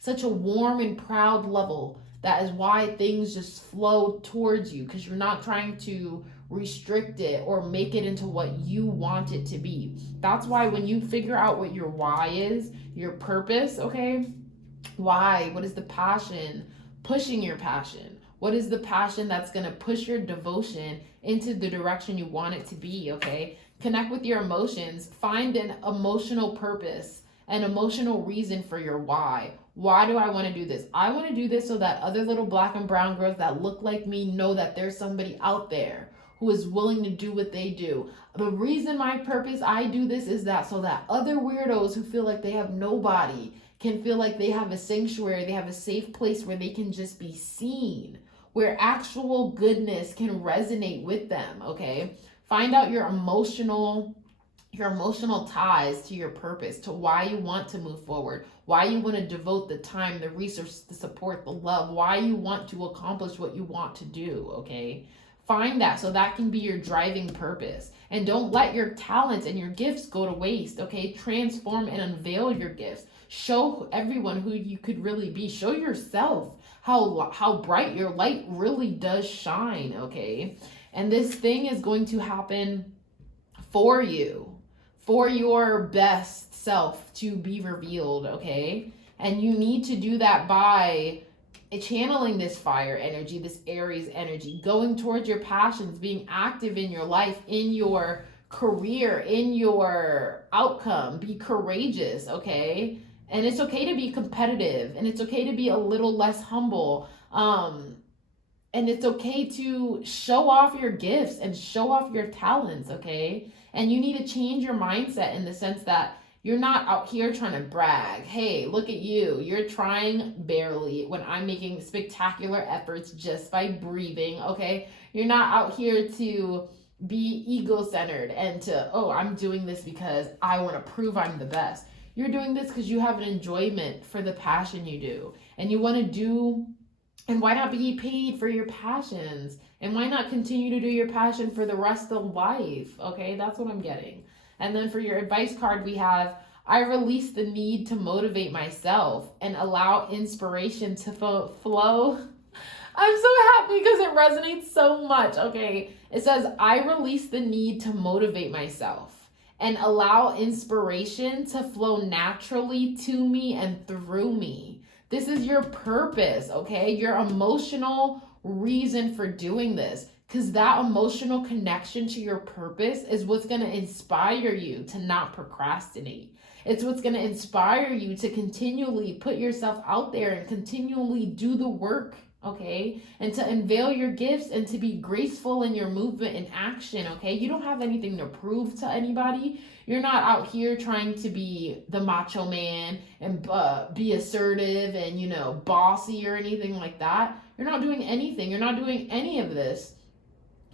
such a warm and proud level. That is why things just flow towards you, because you're not trying to restrict it or make it into what you want it to be. That's why when you figure out what your why is, your purpose, okay? Why? What is the passion pushing your passion? What is the passion that's going to push your devotion into the direction you want it to be, okay? Connect with your emotions. Find an emotional purpose, an emotional reason for your why. Why do I want to do this? I want to do this so that other little black and brown girls that look like me know that there's somebody out there who is willing to do what they do. The reason my purpose I do this is that so that other weirdos who feel like they have nobody can feel like they have a sanctuary, they have a safe place where they can just be seen, where actual goodness can resonate with them, okay? Find out your emotional ties to your purpose, to why you want to move forward, why you want to devote the time, the resources, the support, the love, why you want to accomplish what you want to do, okay? Find that so that can be your driving purpose. And don't let your talents and your gifts go to waste, okay? Transform and unveil your gifts. Show everyone who you could really be. Show yourself how bright your light really does shine, okay? And this thing is going to happen for you, for your best self to be revealed, okay? And you need to do that by channeling this fire energy, this Aries energy, going towards your passions, being active in your life, in your career, in your outcome. Be courageous, okay? And it's okay to be competitive, and it's okay to be a little less humble. And it's okay to show off your gifts and show off your talents, okay? And you need to change your mindset in the sense that you're not out here trying to brag. Hey, look at you. You're trying barely when I'm making spectacular efforts just by breathing, okay? You're not out here to be ego-centered and to, oh, I'm doing this because I want to prove I'm the best. You're doing this because you have an enjoyment for the passion you do. And you want to do, and why not be paid for your passions? And why not continue to do your passion for the rest of life? Okay, that's what I'm getting. And then for your advice card, we have, I release the need to motivate myself and allow inspiration to flow. I'm so happy because it resonates so much. Okay, it says, I release the need to motivate myself and allow inspiration to flow naturally to me and through me. This is your purpose, okay? Your emotional reason for doing this. Because that emotional connection to your purpose is what's going to inspire you to not procrastinate. It's what's going to inspire you to continually put yourself out there and continually do the work, okay? And to unveil your gifts and to be graceful in your movement and action, okay? You don't have anything to prove to anybody. You're not out here trying to be the macho man and be assertive and, you know, bossy or anything like that. You're not doing anything. You're not doing any of this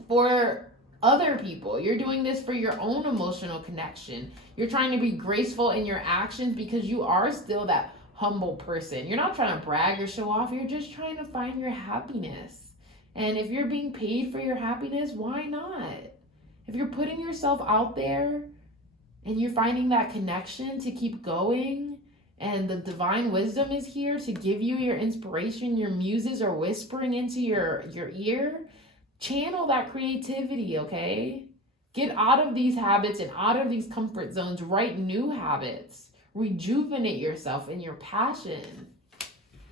for other people. You're doing this for your own emotional connection. You're trying to be graceful in your actions because you are still that humble person. You're not trying to brag or show off. You're just trying to find your happiness. And if you're being paid for your happiness, why not? If you're putting yourself out there and you're finding that connection to keep going, and the divine wisdom is here to give you your inspiration, your muses are whispering into your ear, channel that creativity, okay? Get out of these habits and out of these comfort zones. Write new habits. Rejuvenate yourself in your passion.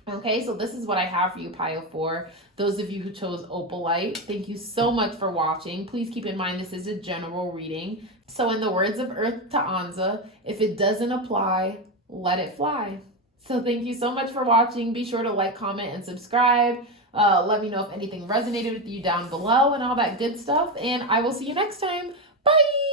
Okay, so this is what I have for you, Pile 4. Those of you who chose Opalite, thank you so much for watching. Please keep in mind this is a general reading. So in the words of EarthtoAnza, if it doesn't apply, let it fly. So thank you so much for watching. Be sure to like, comment, and subscribe. Let me know if anything resonated with you down below and all that good stuff. And I will see you next time. Bye!